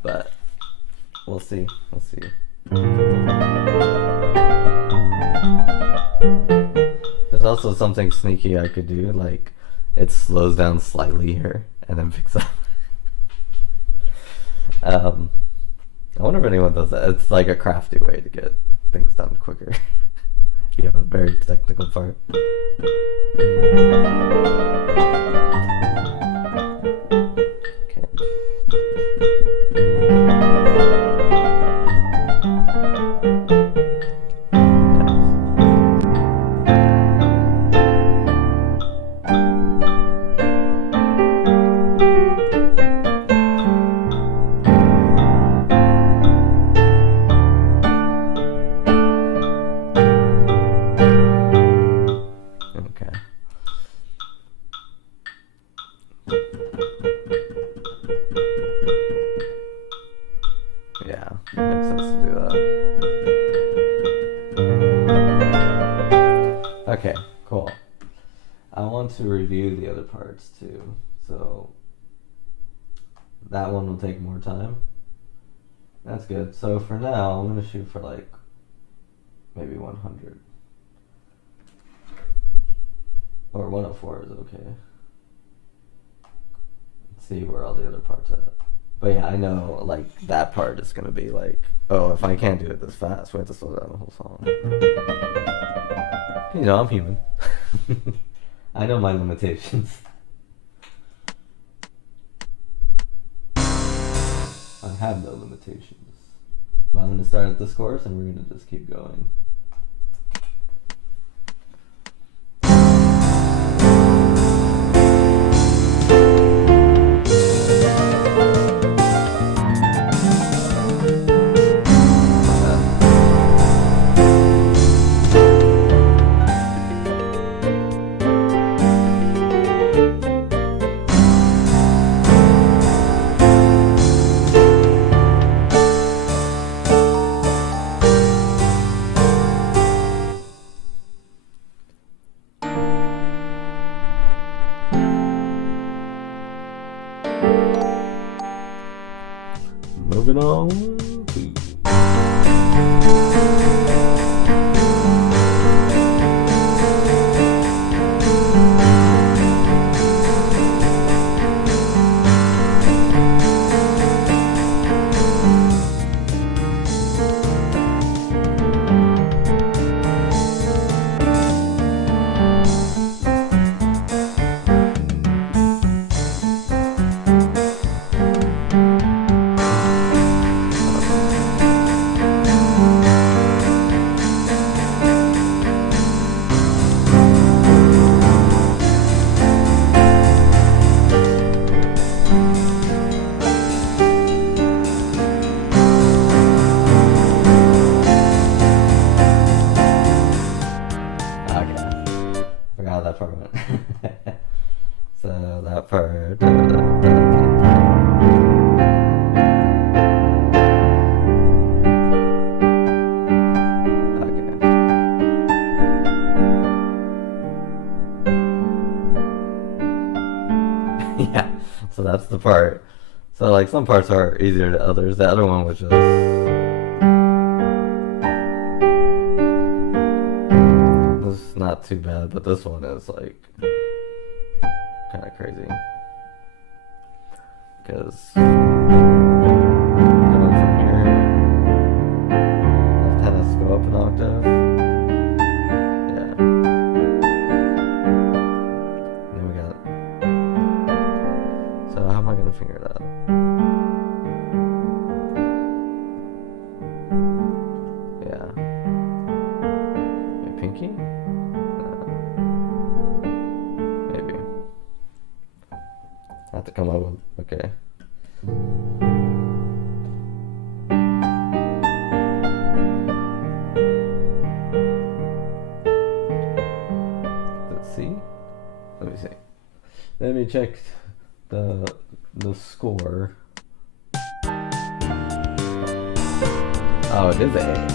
But we'll see. We'll see. There's also something sneaky I could do. Like, it slows down slightly here and then picks up. I wonder if anyone does that. It's like a crafty way to get things done quicker. You have a very technical part. Okay, cool. I want to review the other parts too, so that one will take more time. That's good. So for now, I'm gonna shoot for like maybe 100 or 104 is okay. Let's see where all the other parts at. But yeah, I know like that part is gonna be like, oh, if I can't do it this fast, we have to slow down the whole song. You know, I'm human. I know my limitations. I have no limitations. But I'm gonna start at this chorus and we're gonna just keep going. Moving on to that part went. So that part. Okay. Yeah. So that's the part. So like some parts are easier than others. The other one was just. Not too bad, but this one is like kind of crazy because going from here, left hand has to go up an octave. Yeah. And then we got. So how am I gonna figure that? Yeah. My pinky. Have to come up with, okay. Let's see. Let me see. Let me check the score. Oh, it is A.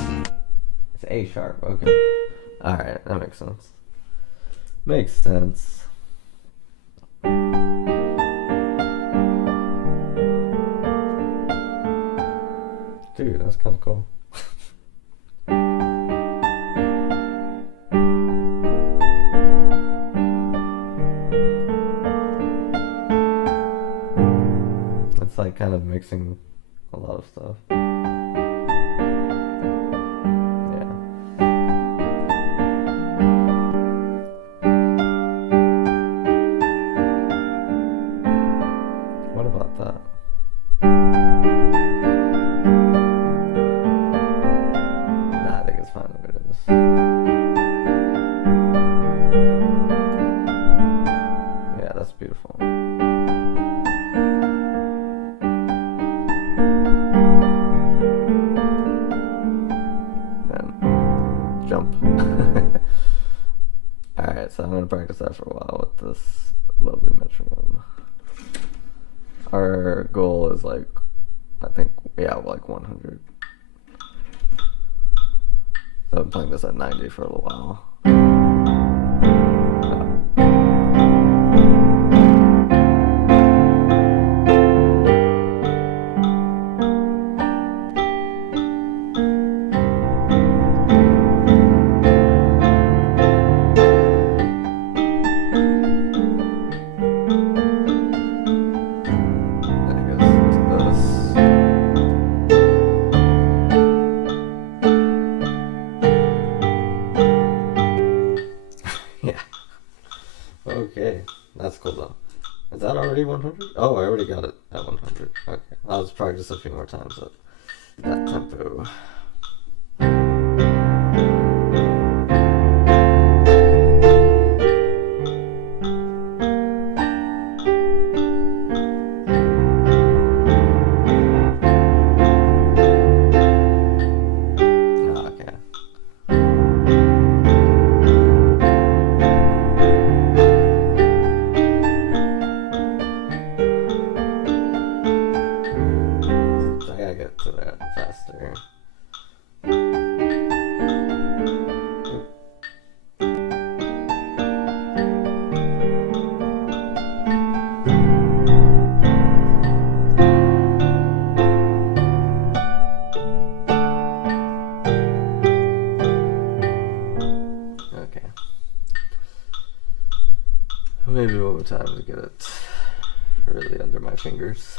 It's A sharp. Okay. All right, that makes sense. Makes sense. Dude, that's kind of cool. It's like kind of mixing a lot of stuff. Yeah. What about that? Yeah, that's beautiful. Then jump. Alright, so I'm going to practice that for a while with this lovely metronome. Our goal is like, I think, yeah, like 100. So I've been playing this at 90 for a little while. Okay, that's cool though. Is that already 100? Oh, I already got it at 100. Okay, I'll just practice a few more times at that tempo. Maybe one more time to get it really under my fingers.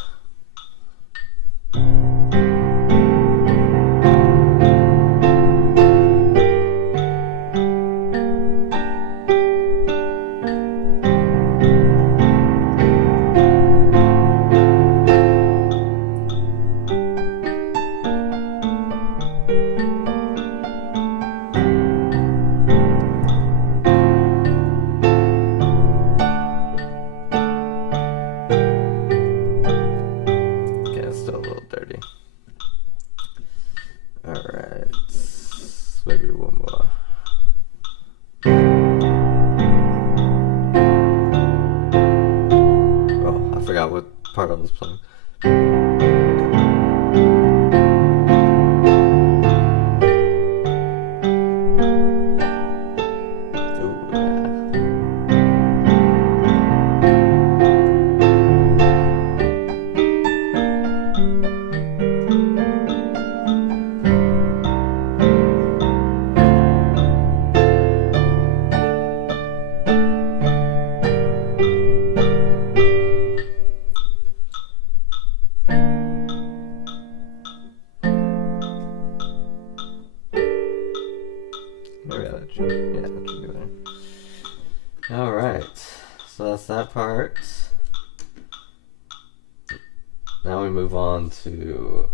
Part I was playing. Alright, so that's that part. Now we move on to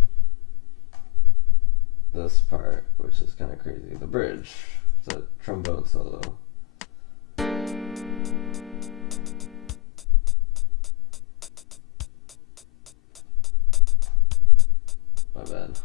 this part, which is kind of crazy. The bridge. It's a trombone solo. My bad.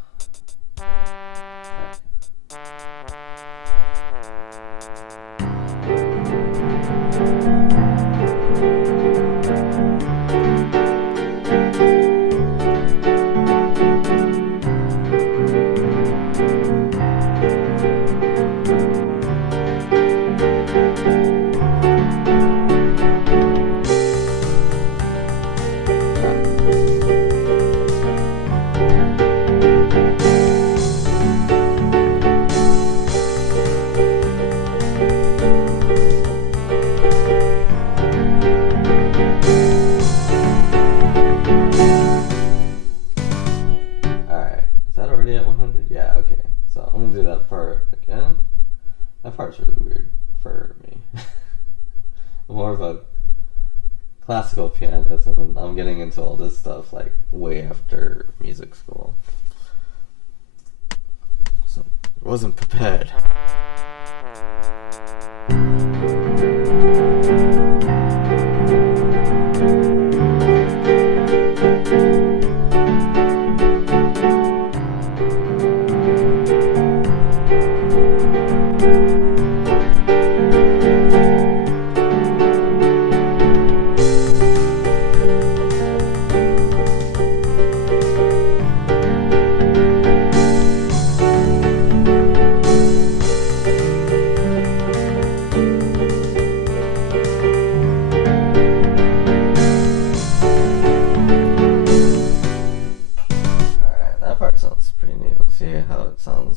Classical pianist, and I'm getting into all this stuff like way after music school, so I wasn't prepared.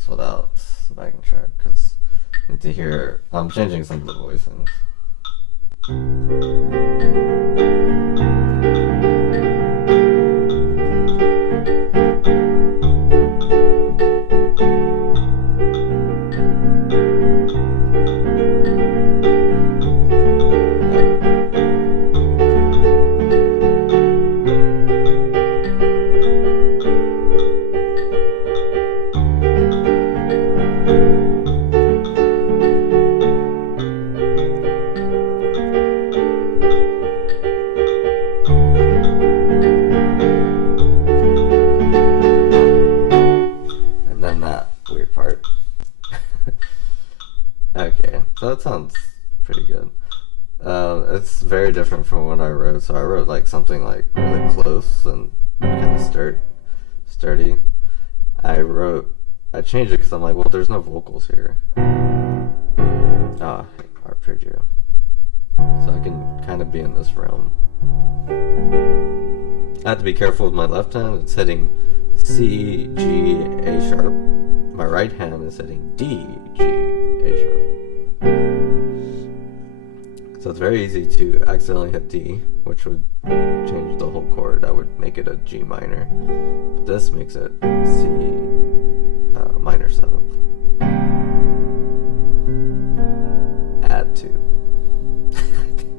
Without the backing track, because I need to hear. I'm changing some of the voicings. Okay, so that sounds pretty good. It's very different from what I wrote. So I wrote like something like really close and kind of sturdy. I changed it because I'm like, well, there's no vocals here. Ah, arpeggio. So I can kind of be in this realm. I have to be careful with my left hand. It's hitting C, G, A sharp. My right hand is hitting D, G, A sharp. So it's very easy to accidentally hit D, which would change the whole chord. That would make it a G minor. But this makes it C minor 7th. Add 2.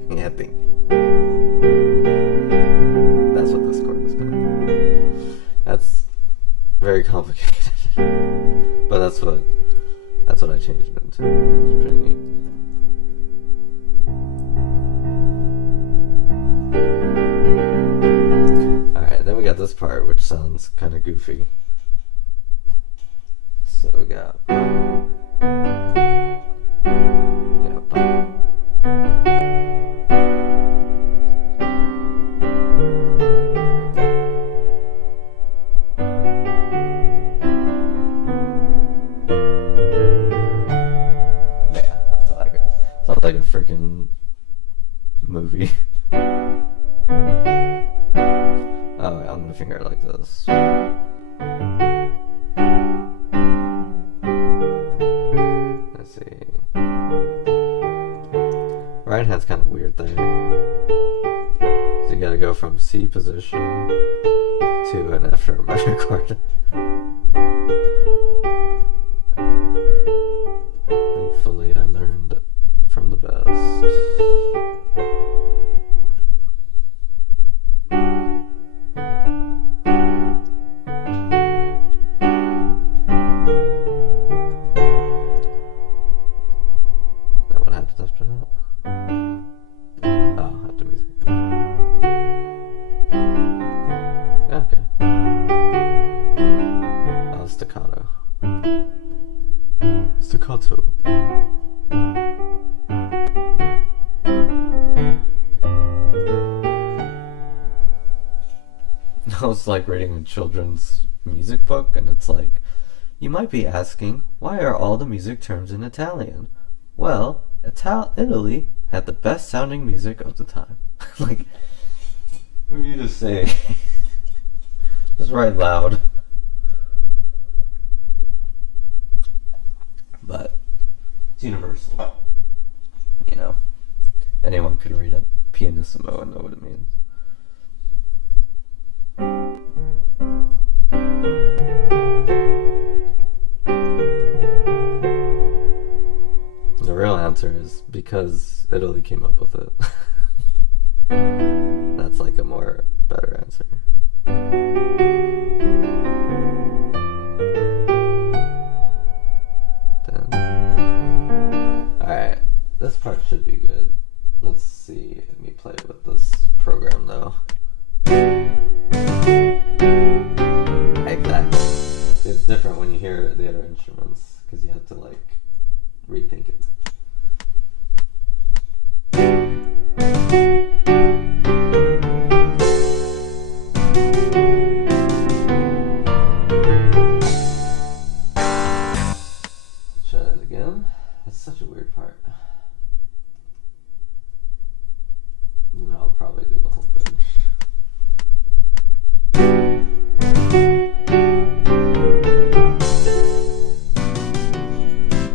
Yeah, I think that's what this chord is called. That's very complicated. But that's what I changed it into. It's pretty neat. Alright, then we got this part which sounds kind of goofy. So we got sounds like a freaking movie. Oh, I'm gonna finger it like this. Let's see. Right hand's kind of weird there. So you gotta go from C position to an F sharp minor chord. Thankfully, I learned from the best. Now what happens after that? Oh, after music. Yeah, okay. Oh, staccato. Staccato. I was like reading a children's music book, and it's like, you might be asking, why are all the music terms in Italian? Well, Italy had the best sounding music of the time. Like, what do you just say? Just write loud. But it's universal. You know, anyone could read a pianissimo and know what it means. The real answer is because Italy came up with it. That's like a more better answer. Then, alright, this part should be good. Let's see me play with this program though. Exactly. It's different when you hear the other instruments because you have to like rethink it. Try that again. That's such a weird part. And then I'll probably do the whole bridge.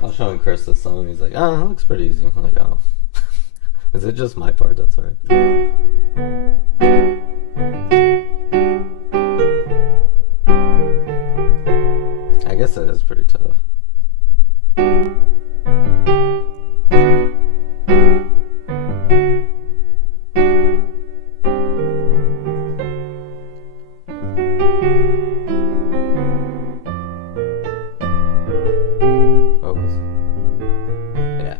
I was showing Chris this song and he's like, oh, it looks pretty easy. I'm like, oh. Is it just my part that's hard? I guess it is pretty tough. What was it? Yeah.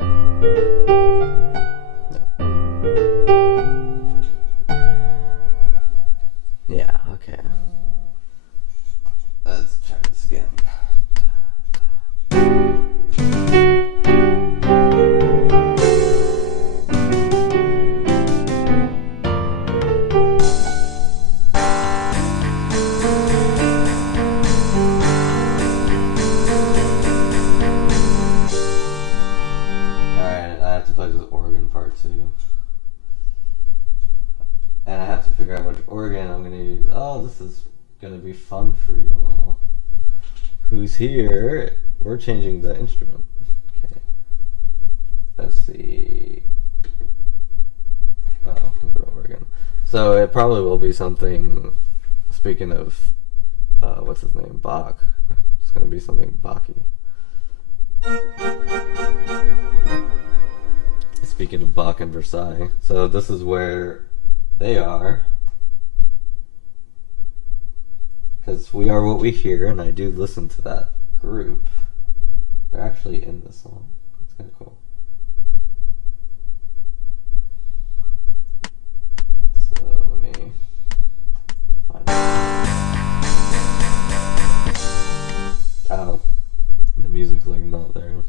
Yeah, okay. Let's try this again. play this organ part too. And I have to figure out which organ I'm gonna use. Oh, this is gonna be fun for you all. Who's here? We're changing the instrument. Okay. Let's see. Oh, we'll go to organ. So it probably will be something, speaking of, what's his name? Bach. It's gonna be something Bach-y. Speaking of Bach and Versailles. So this is where they are, because we are what we hear, and I do listen to that group. They're actually in this song. It's kind of cool. So let me find it. Oh, the music's like not there.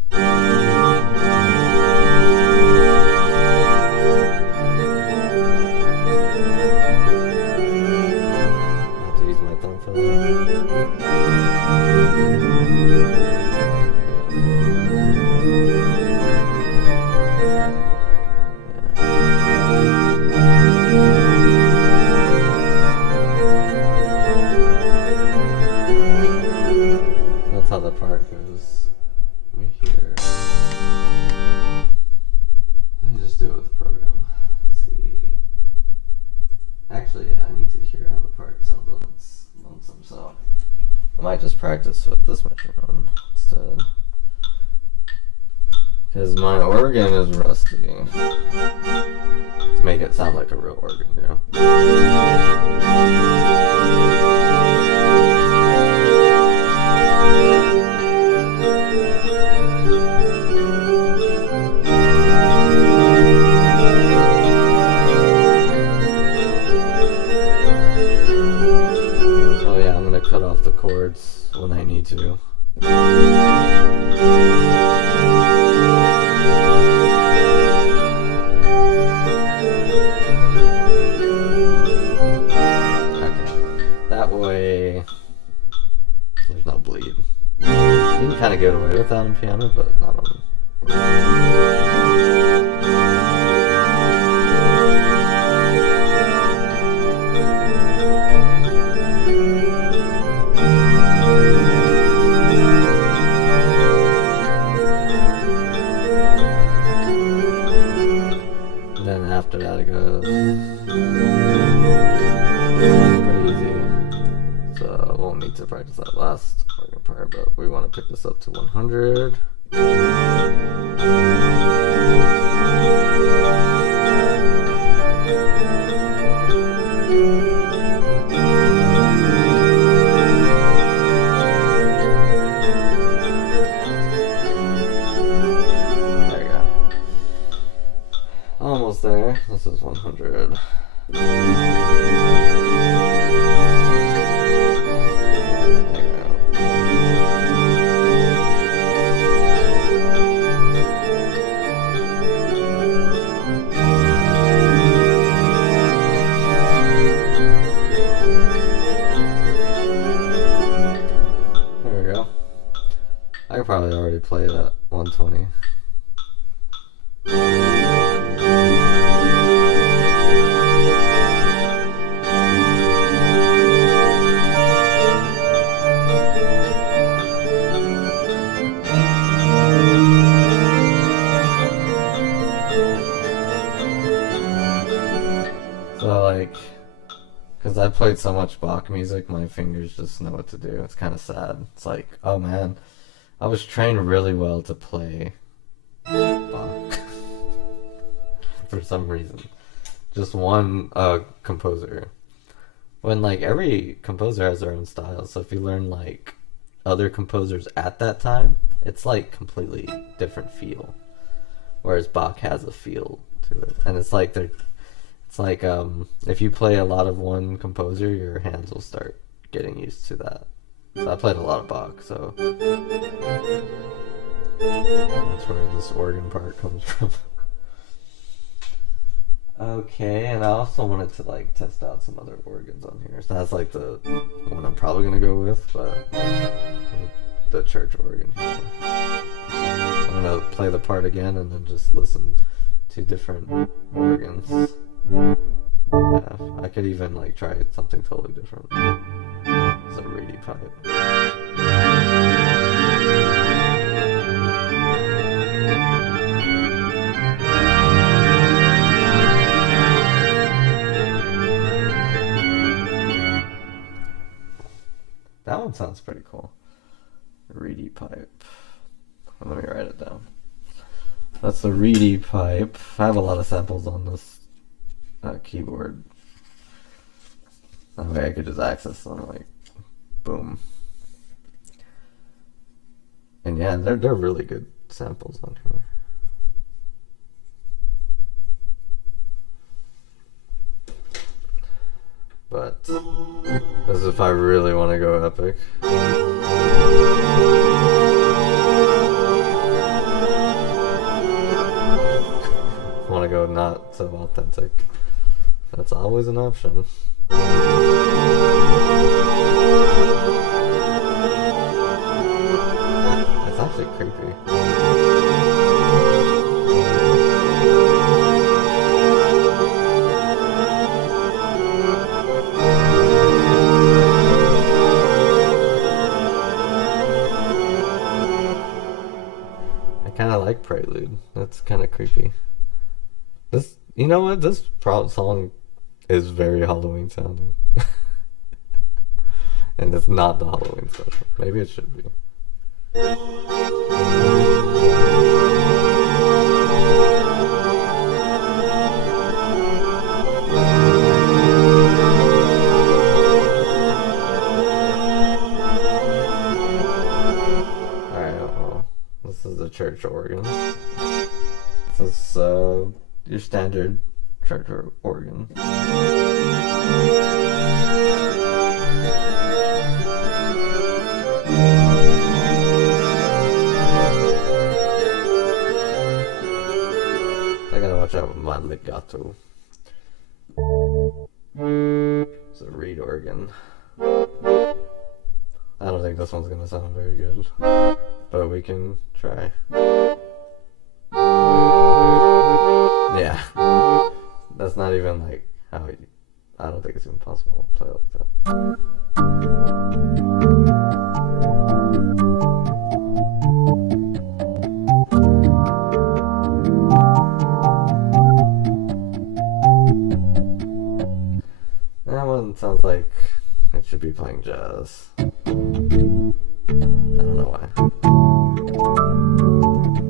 That's how the part goes. Let me hear. Let me just do it with the program. Let's see. Actually, yeah, I need to hear how the part sounds on its lonesome, so I might just practice with this metronome instead. Because my organ is rusty. To make it sound like a real organ, So yeah, I'm gonna cut off the chords when I need to. There's no bleed. You can kind of get away with that on piano, but not on. And then after that it goes pretty easy. So we'll need to practice that last organ part, but we want to pick this up to 100. There you go. Almost there. This is 100. I could probably already play it at 120. So like, because I played so much Bach music, my fingers just know what to do. It's kind of sad. It's like, oh man, I was trained really well to play Bach for some reason. Just one composer. When like every composer has their own style, so if you learn like other composers at that time, it's like completely different feel. Whereas Bach has a feel to it, and it's like if you play a lot of one composer, your hands will start getting used to that. So I played a lot of Bach, so that's where this organ part comes from. Okay, and I also wanted to like test out some other organs on here. So that's like the one I'm probably gonna go with, but the church organ here. I'm gonna play the part again and then just listen two different organs. Yeah, I could even like try something totally different. It's a reedy pipe. That one sounds pretty cool. Reedy pipe. Let me write it down. That's the reedy pipe. I have a lot of samples on this keyboard. That way I could just access them, like, boom. And yeah, they're really good samples on here. But this is if I really want to go epic. Want to go not so authentic. That's always an option. It's actually creepy. I kind of like Prelude. That's kind of creepy. This, you know what? This song is very Halloween sounding. And it's not the Halloween special. Maybe it should be. Alright, well, this is the church organ. This is your standard church organ. I gotta watch out with my legato. It's a reed organ. I don't think this one's gonna sound very good, but we can try. Yeah, that's not even like how you, I don't think it's even possible to play like that. That one sounds like it should be playing jazz. I don't know why.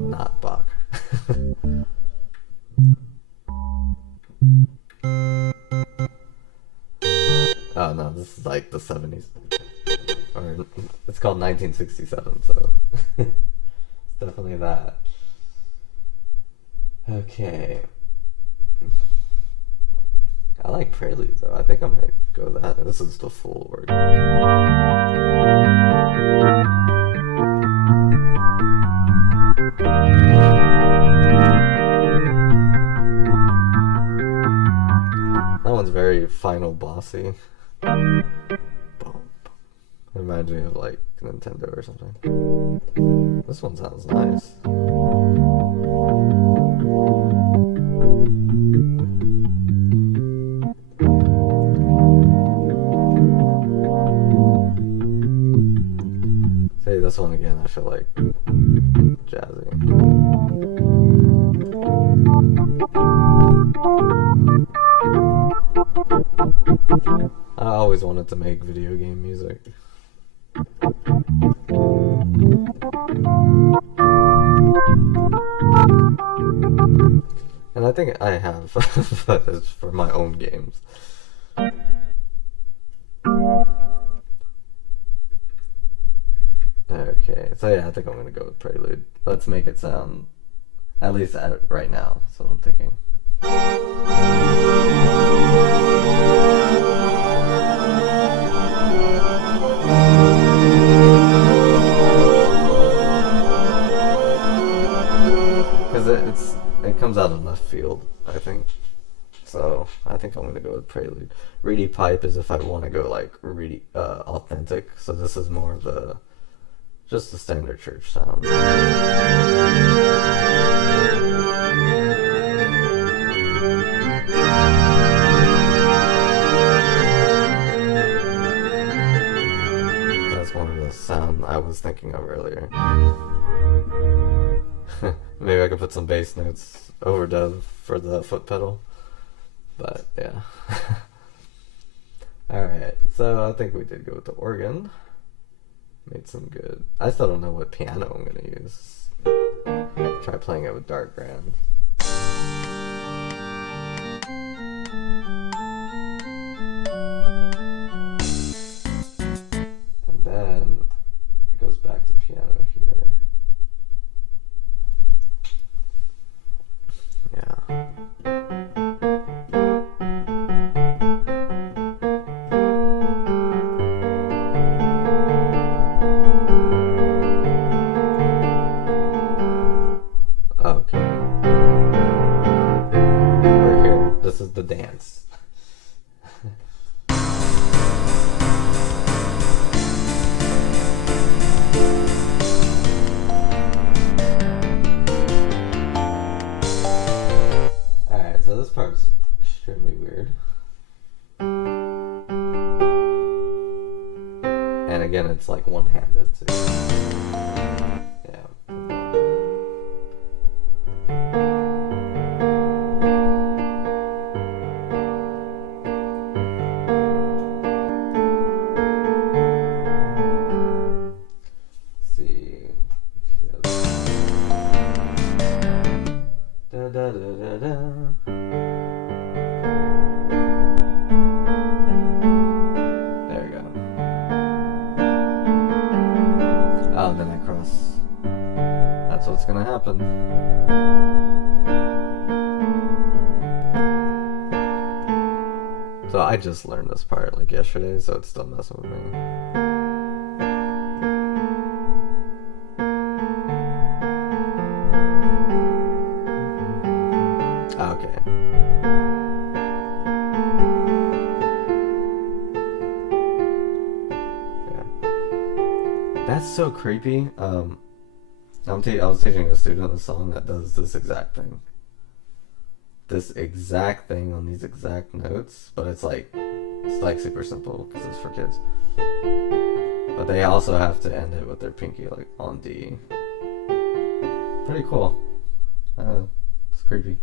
Not Bach. Oh no, this is like the 70s. Or it's called 1967, so it's definitely that. Okay. I like Prelude though. I think I might go that. This is the full organ. That one's very final bossy. Boom. It reminds me of like Nintendo or something. This one sounds nice. Say this one again, I feel like jazzy. I always wanted to make video game music. And I think I have, but it's for my own games. Okay, so yeah, I think I'm gonna go with Prelude. Let's make it sound, at least right now, that's what I'm thinking. Because it comes out of left field, I think. So I think I'm gonna go with Prelude. Reedy pipe is if I want to go like really authentic. So this is more of the just the standard church sound. thinking of earlier. Maybe I could put some bass notes overdub for the foot pedal. But yeah. Alright, so I think we did go with the organ. Made some good. I still don't know what piano I'm gonna use. Try playing it with dark grand. And then it goes back to piano here. Yeah. Okay. We're here. This is the dance. Alright, so this part's extremely weird. And again, it's like one-handed too. Yeah. See. Da da da da da. There we go. Oh, then I cross. That's what's gonna happen. So I just learned this part like yesterday, so it's still messing with me. Okay. Yeah. That's so creepy. I was teaching a student a song that does this exact thing. This exact thing on these exact notes, but it's like super simple because it's for kids. But they also have to end it with their pinky like on D. Pretty cool. It's creepy.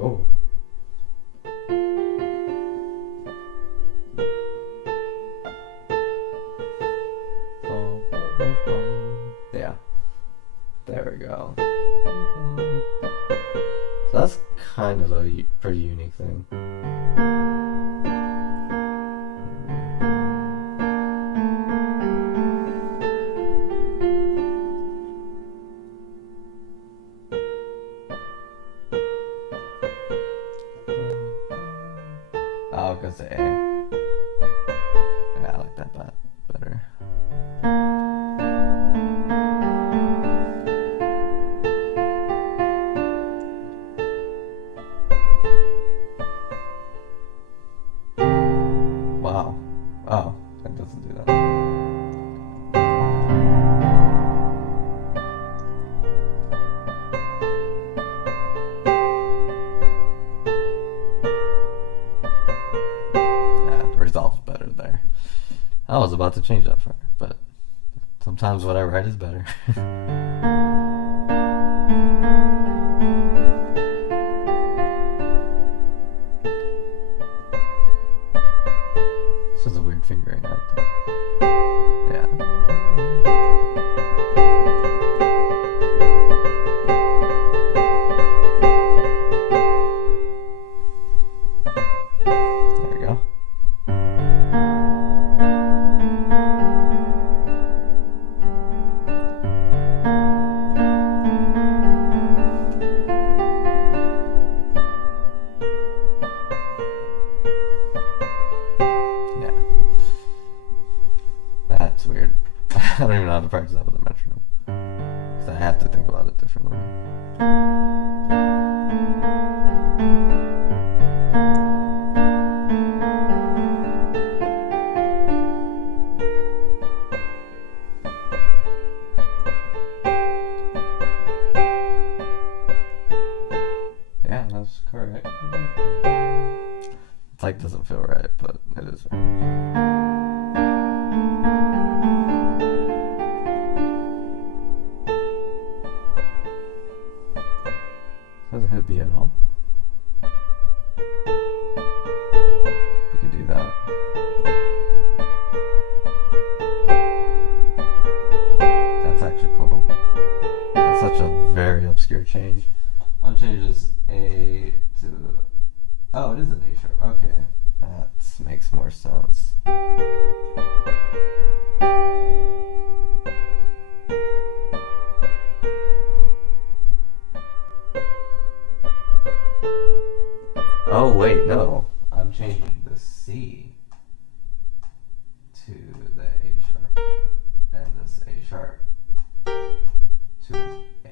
Oh. Yeah. There we go. So that's kind of a pretty unique thing. Oh, because the A. Yeah, I like that better. Wow. Oh, that doesn't do that. Resolves better there. I was about to change that for her, but sometimes what I write is better. This is a weird fingering out. Yeah. There we go. That's weird. I don't even know how to practice that with a metronome. Because I have to think about it differently. like doesn't feel right, but it is right. Doesn't hit B at all. We can do that. That's actually cool. That's such a very obscure change. I'll change this A to... Oh, it is an A sharp. Okay. That makes more sense. Oh, wait, no. I'm changing the C to the A sharp and this A sharp to A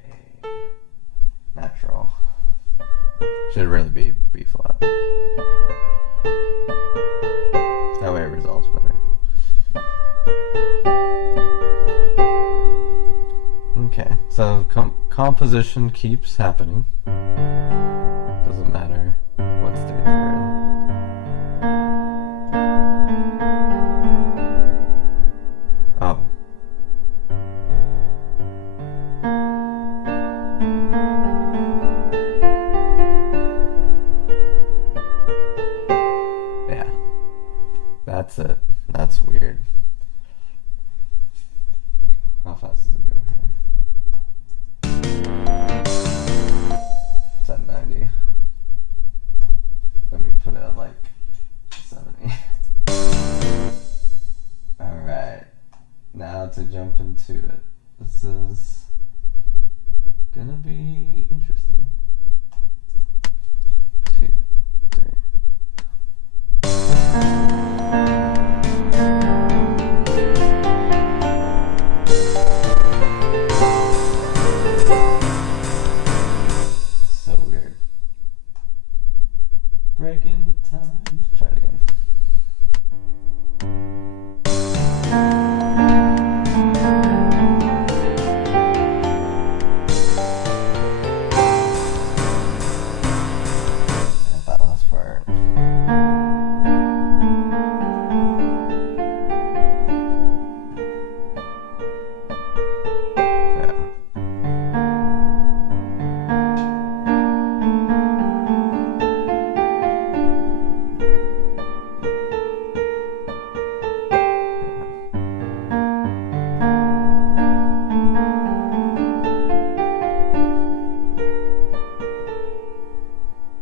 natural. Should really be B flat. That way it resolves better. Okay, so composition keeps happening. Doesn't matter what stage you're in. Oh. Yeah. That's it. That's weird. How fast does it go here? It's at 90. Let me put it at like 70. Alright. Now to jump into it. This is gonna be interesting. 2, 3. So weird. Breaking the time. Try it again. That last part. Yeah.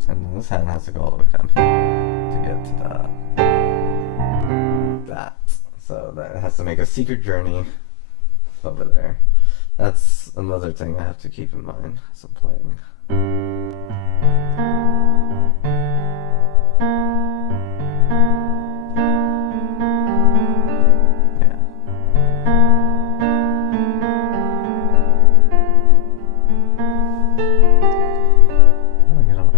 And then this hand has to go all the way down here to get to that. So that has to make a secret journey over there. That's another thing I have to keep in mind as I'm playing. Yeah. How do I get on?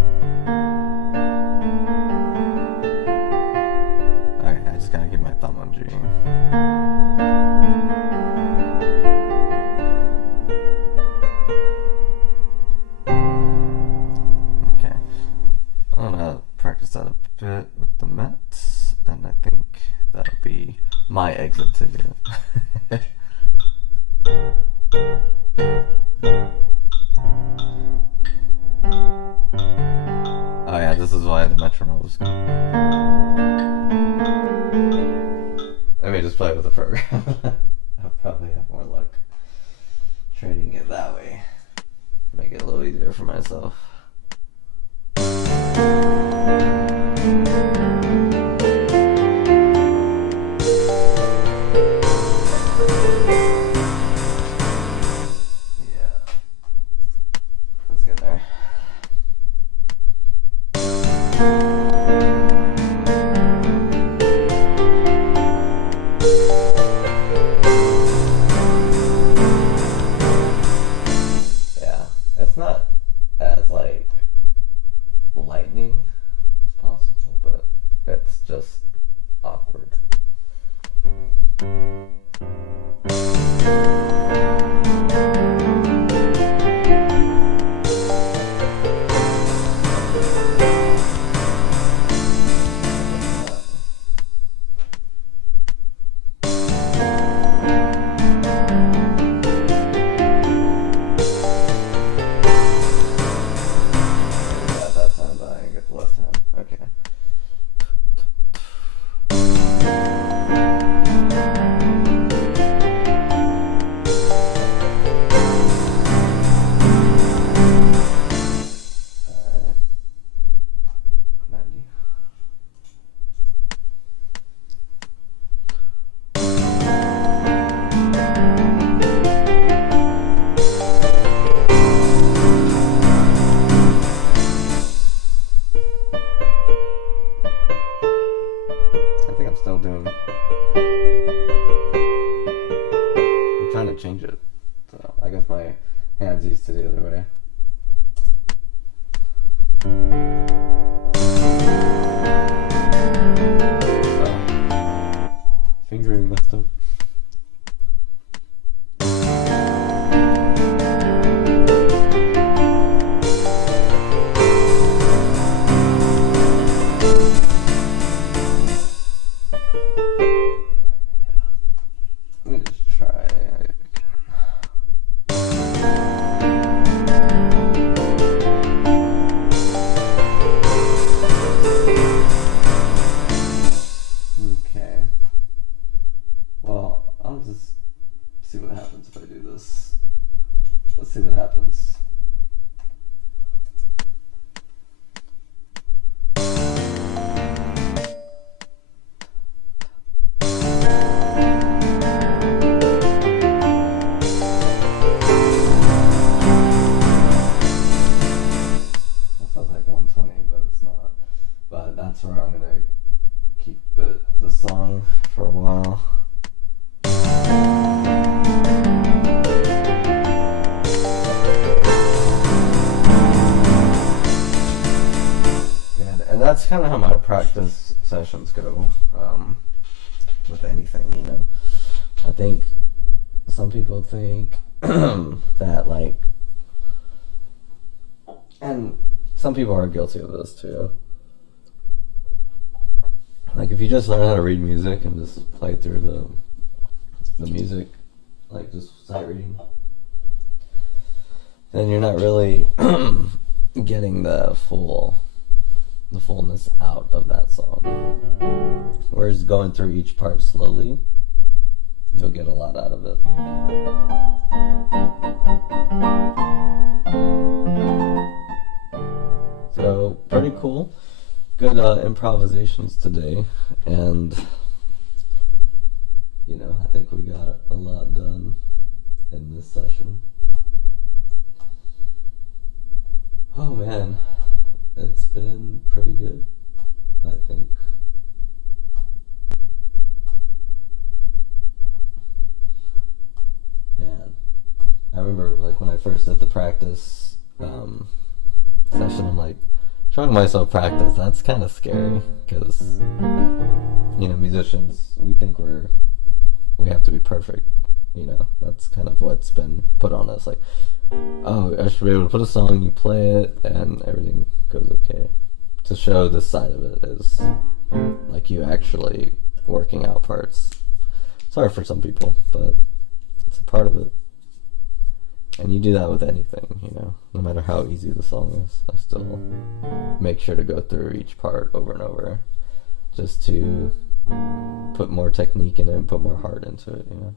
Okay, I just gotta keep my thumb on G. Okay. I'm gonna practice that a bit with the Mets, and I think that'll be my exit ticket. Oh yeah, this is why the metronome was. Let me just play with the program. I'll probably have more luck training it that way. Make it a little easier for myself. Yeah. Let's get there. Yeah, it's not as like lightning as getting messed up. Let me just try again. Okay. Well, I'll just see what happens if I do this. Let's see what happens. But that's where I'm gonna keep the song for a while. And that's kind of how my practice sessions go with anything, you know. I think some people think that, like, and some people are guilty of this too. Like, if you just learn how to read music and just play through the music, like just sight reading, then you're not really getting the fullness out of that song. Whereas going through each part slowly, you'll get a lot out of it. So, pretty cool. Good improvisations today, and you know, I think we got a lot done in this session. Oh man, it's been pretty good, I think. Man, I remember, like, when I first did the practice session, I'm like, showing myself practice, that's kind of scary, because, you know, musicians, we think we have to be perfect, you know. That's kind of what's been put on us, like, oh, I should be able to put a song, you play it, and everything goes okay. To show this side of it is, like, you actually working out parts. It's hard for some people, but it's a part of it. And you do that with anything, you know, no matter how easy the song is. I still make sure to go through each part over and over, just to put more technique in it and put more heart into it, you know.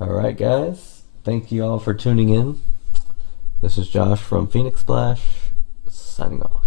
Alright guys, thank you all for tuning in. This is Josh from Phoenix Splash, signing off.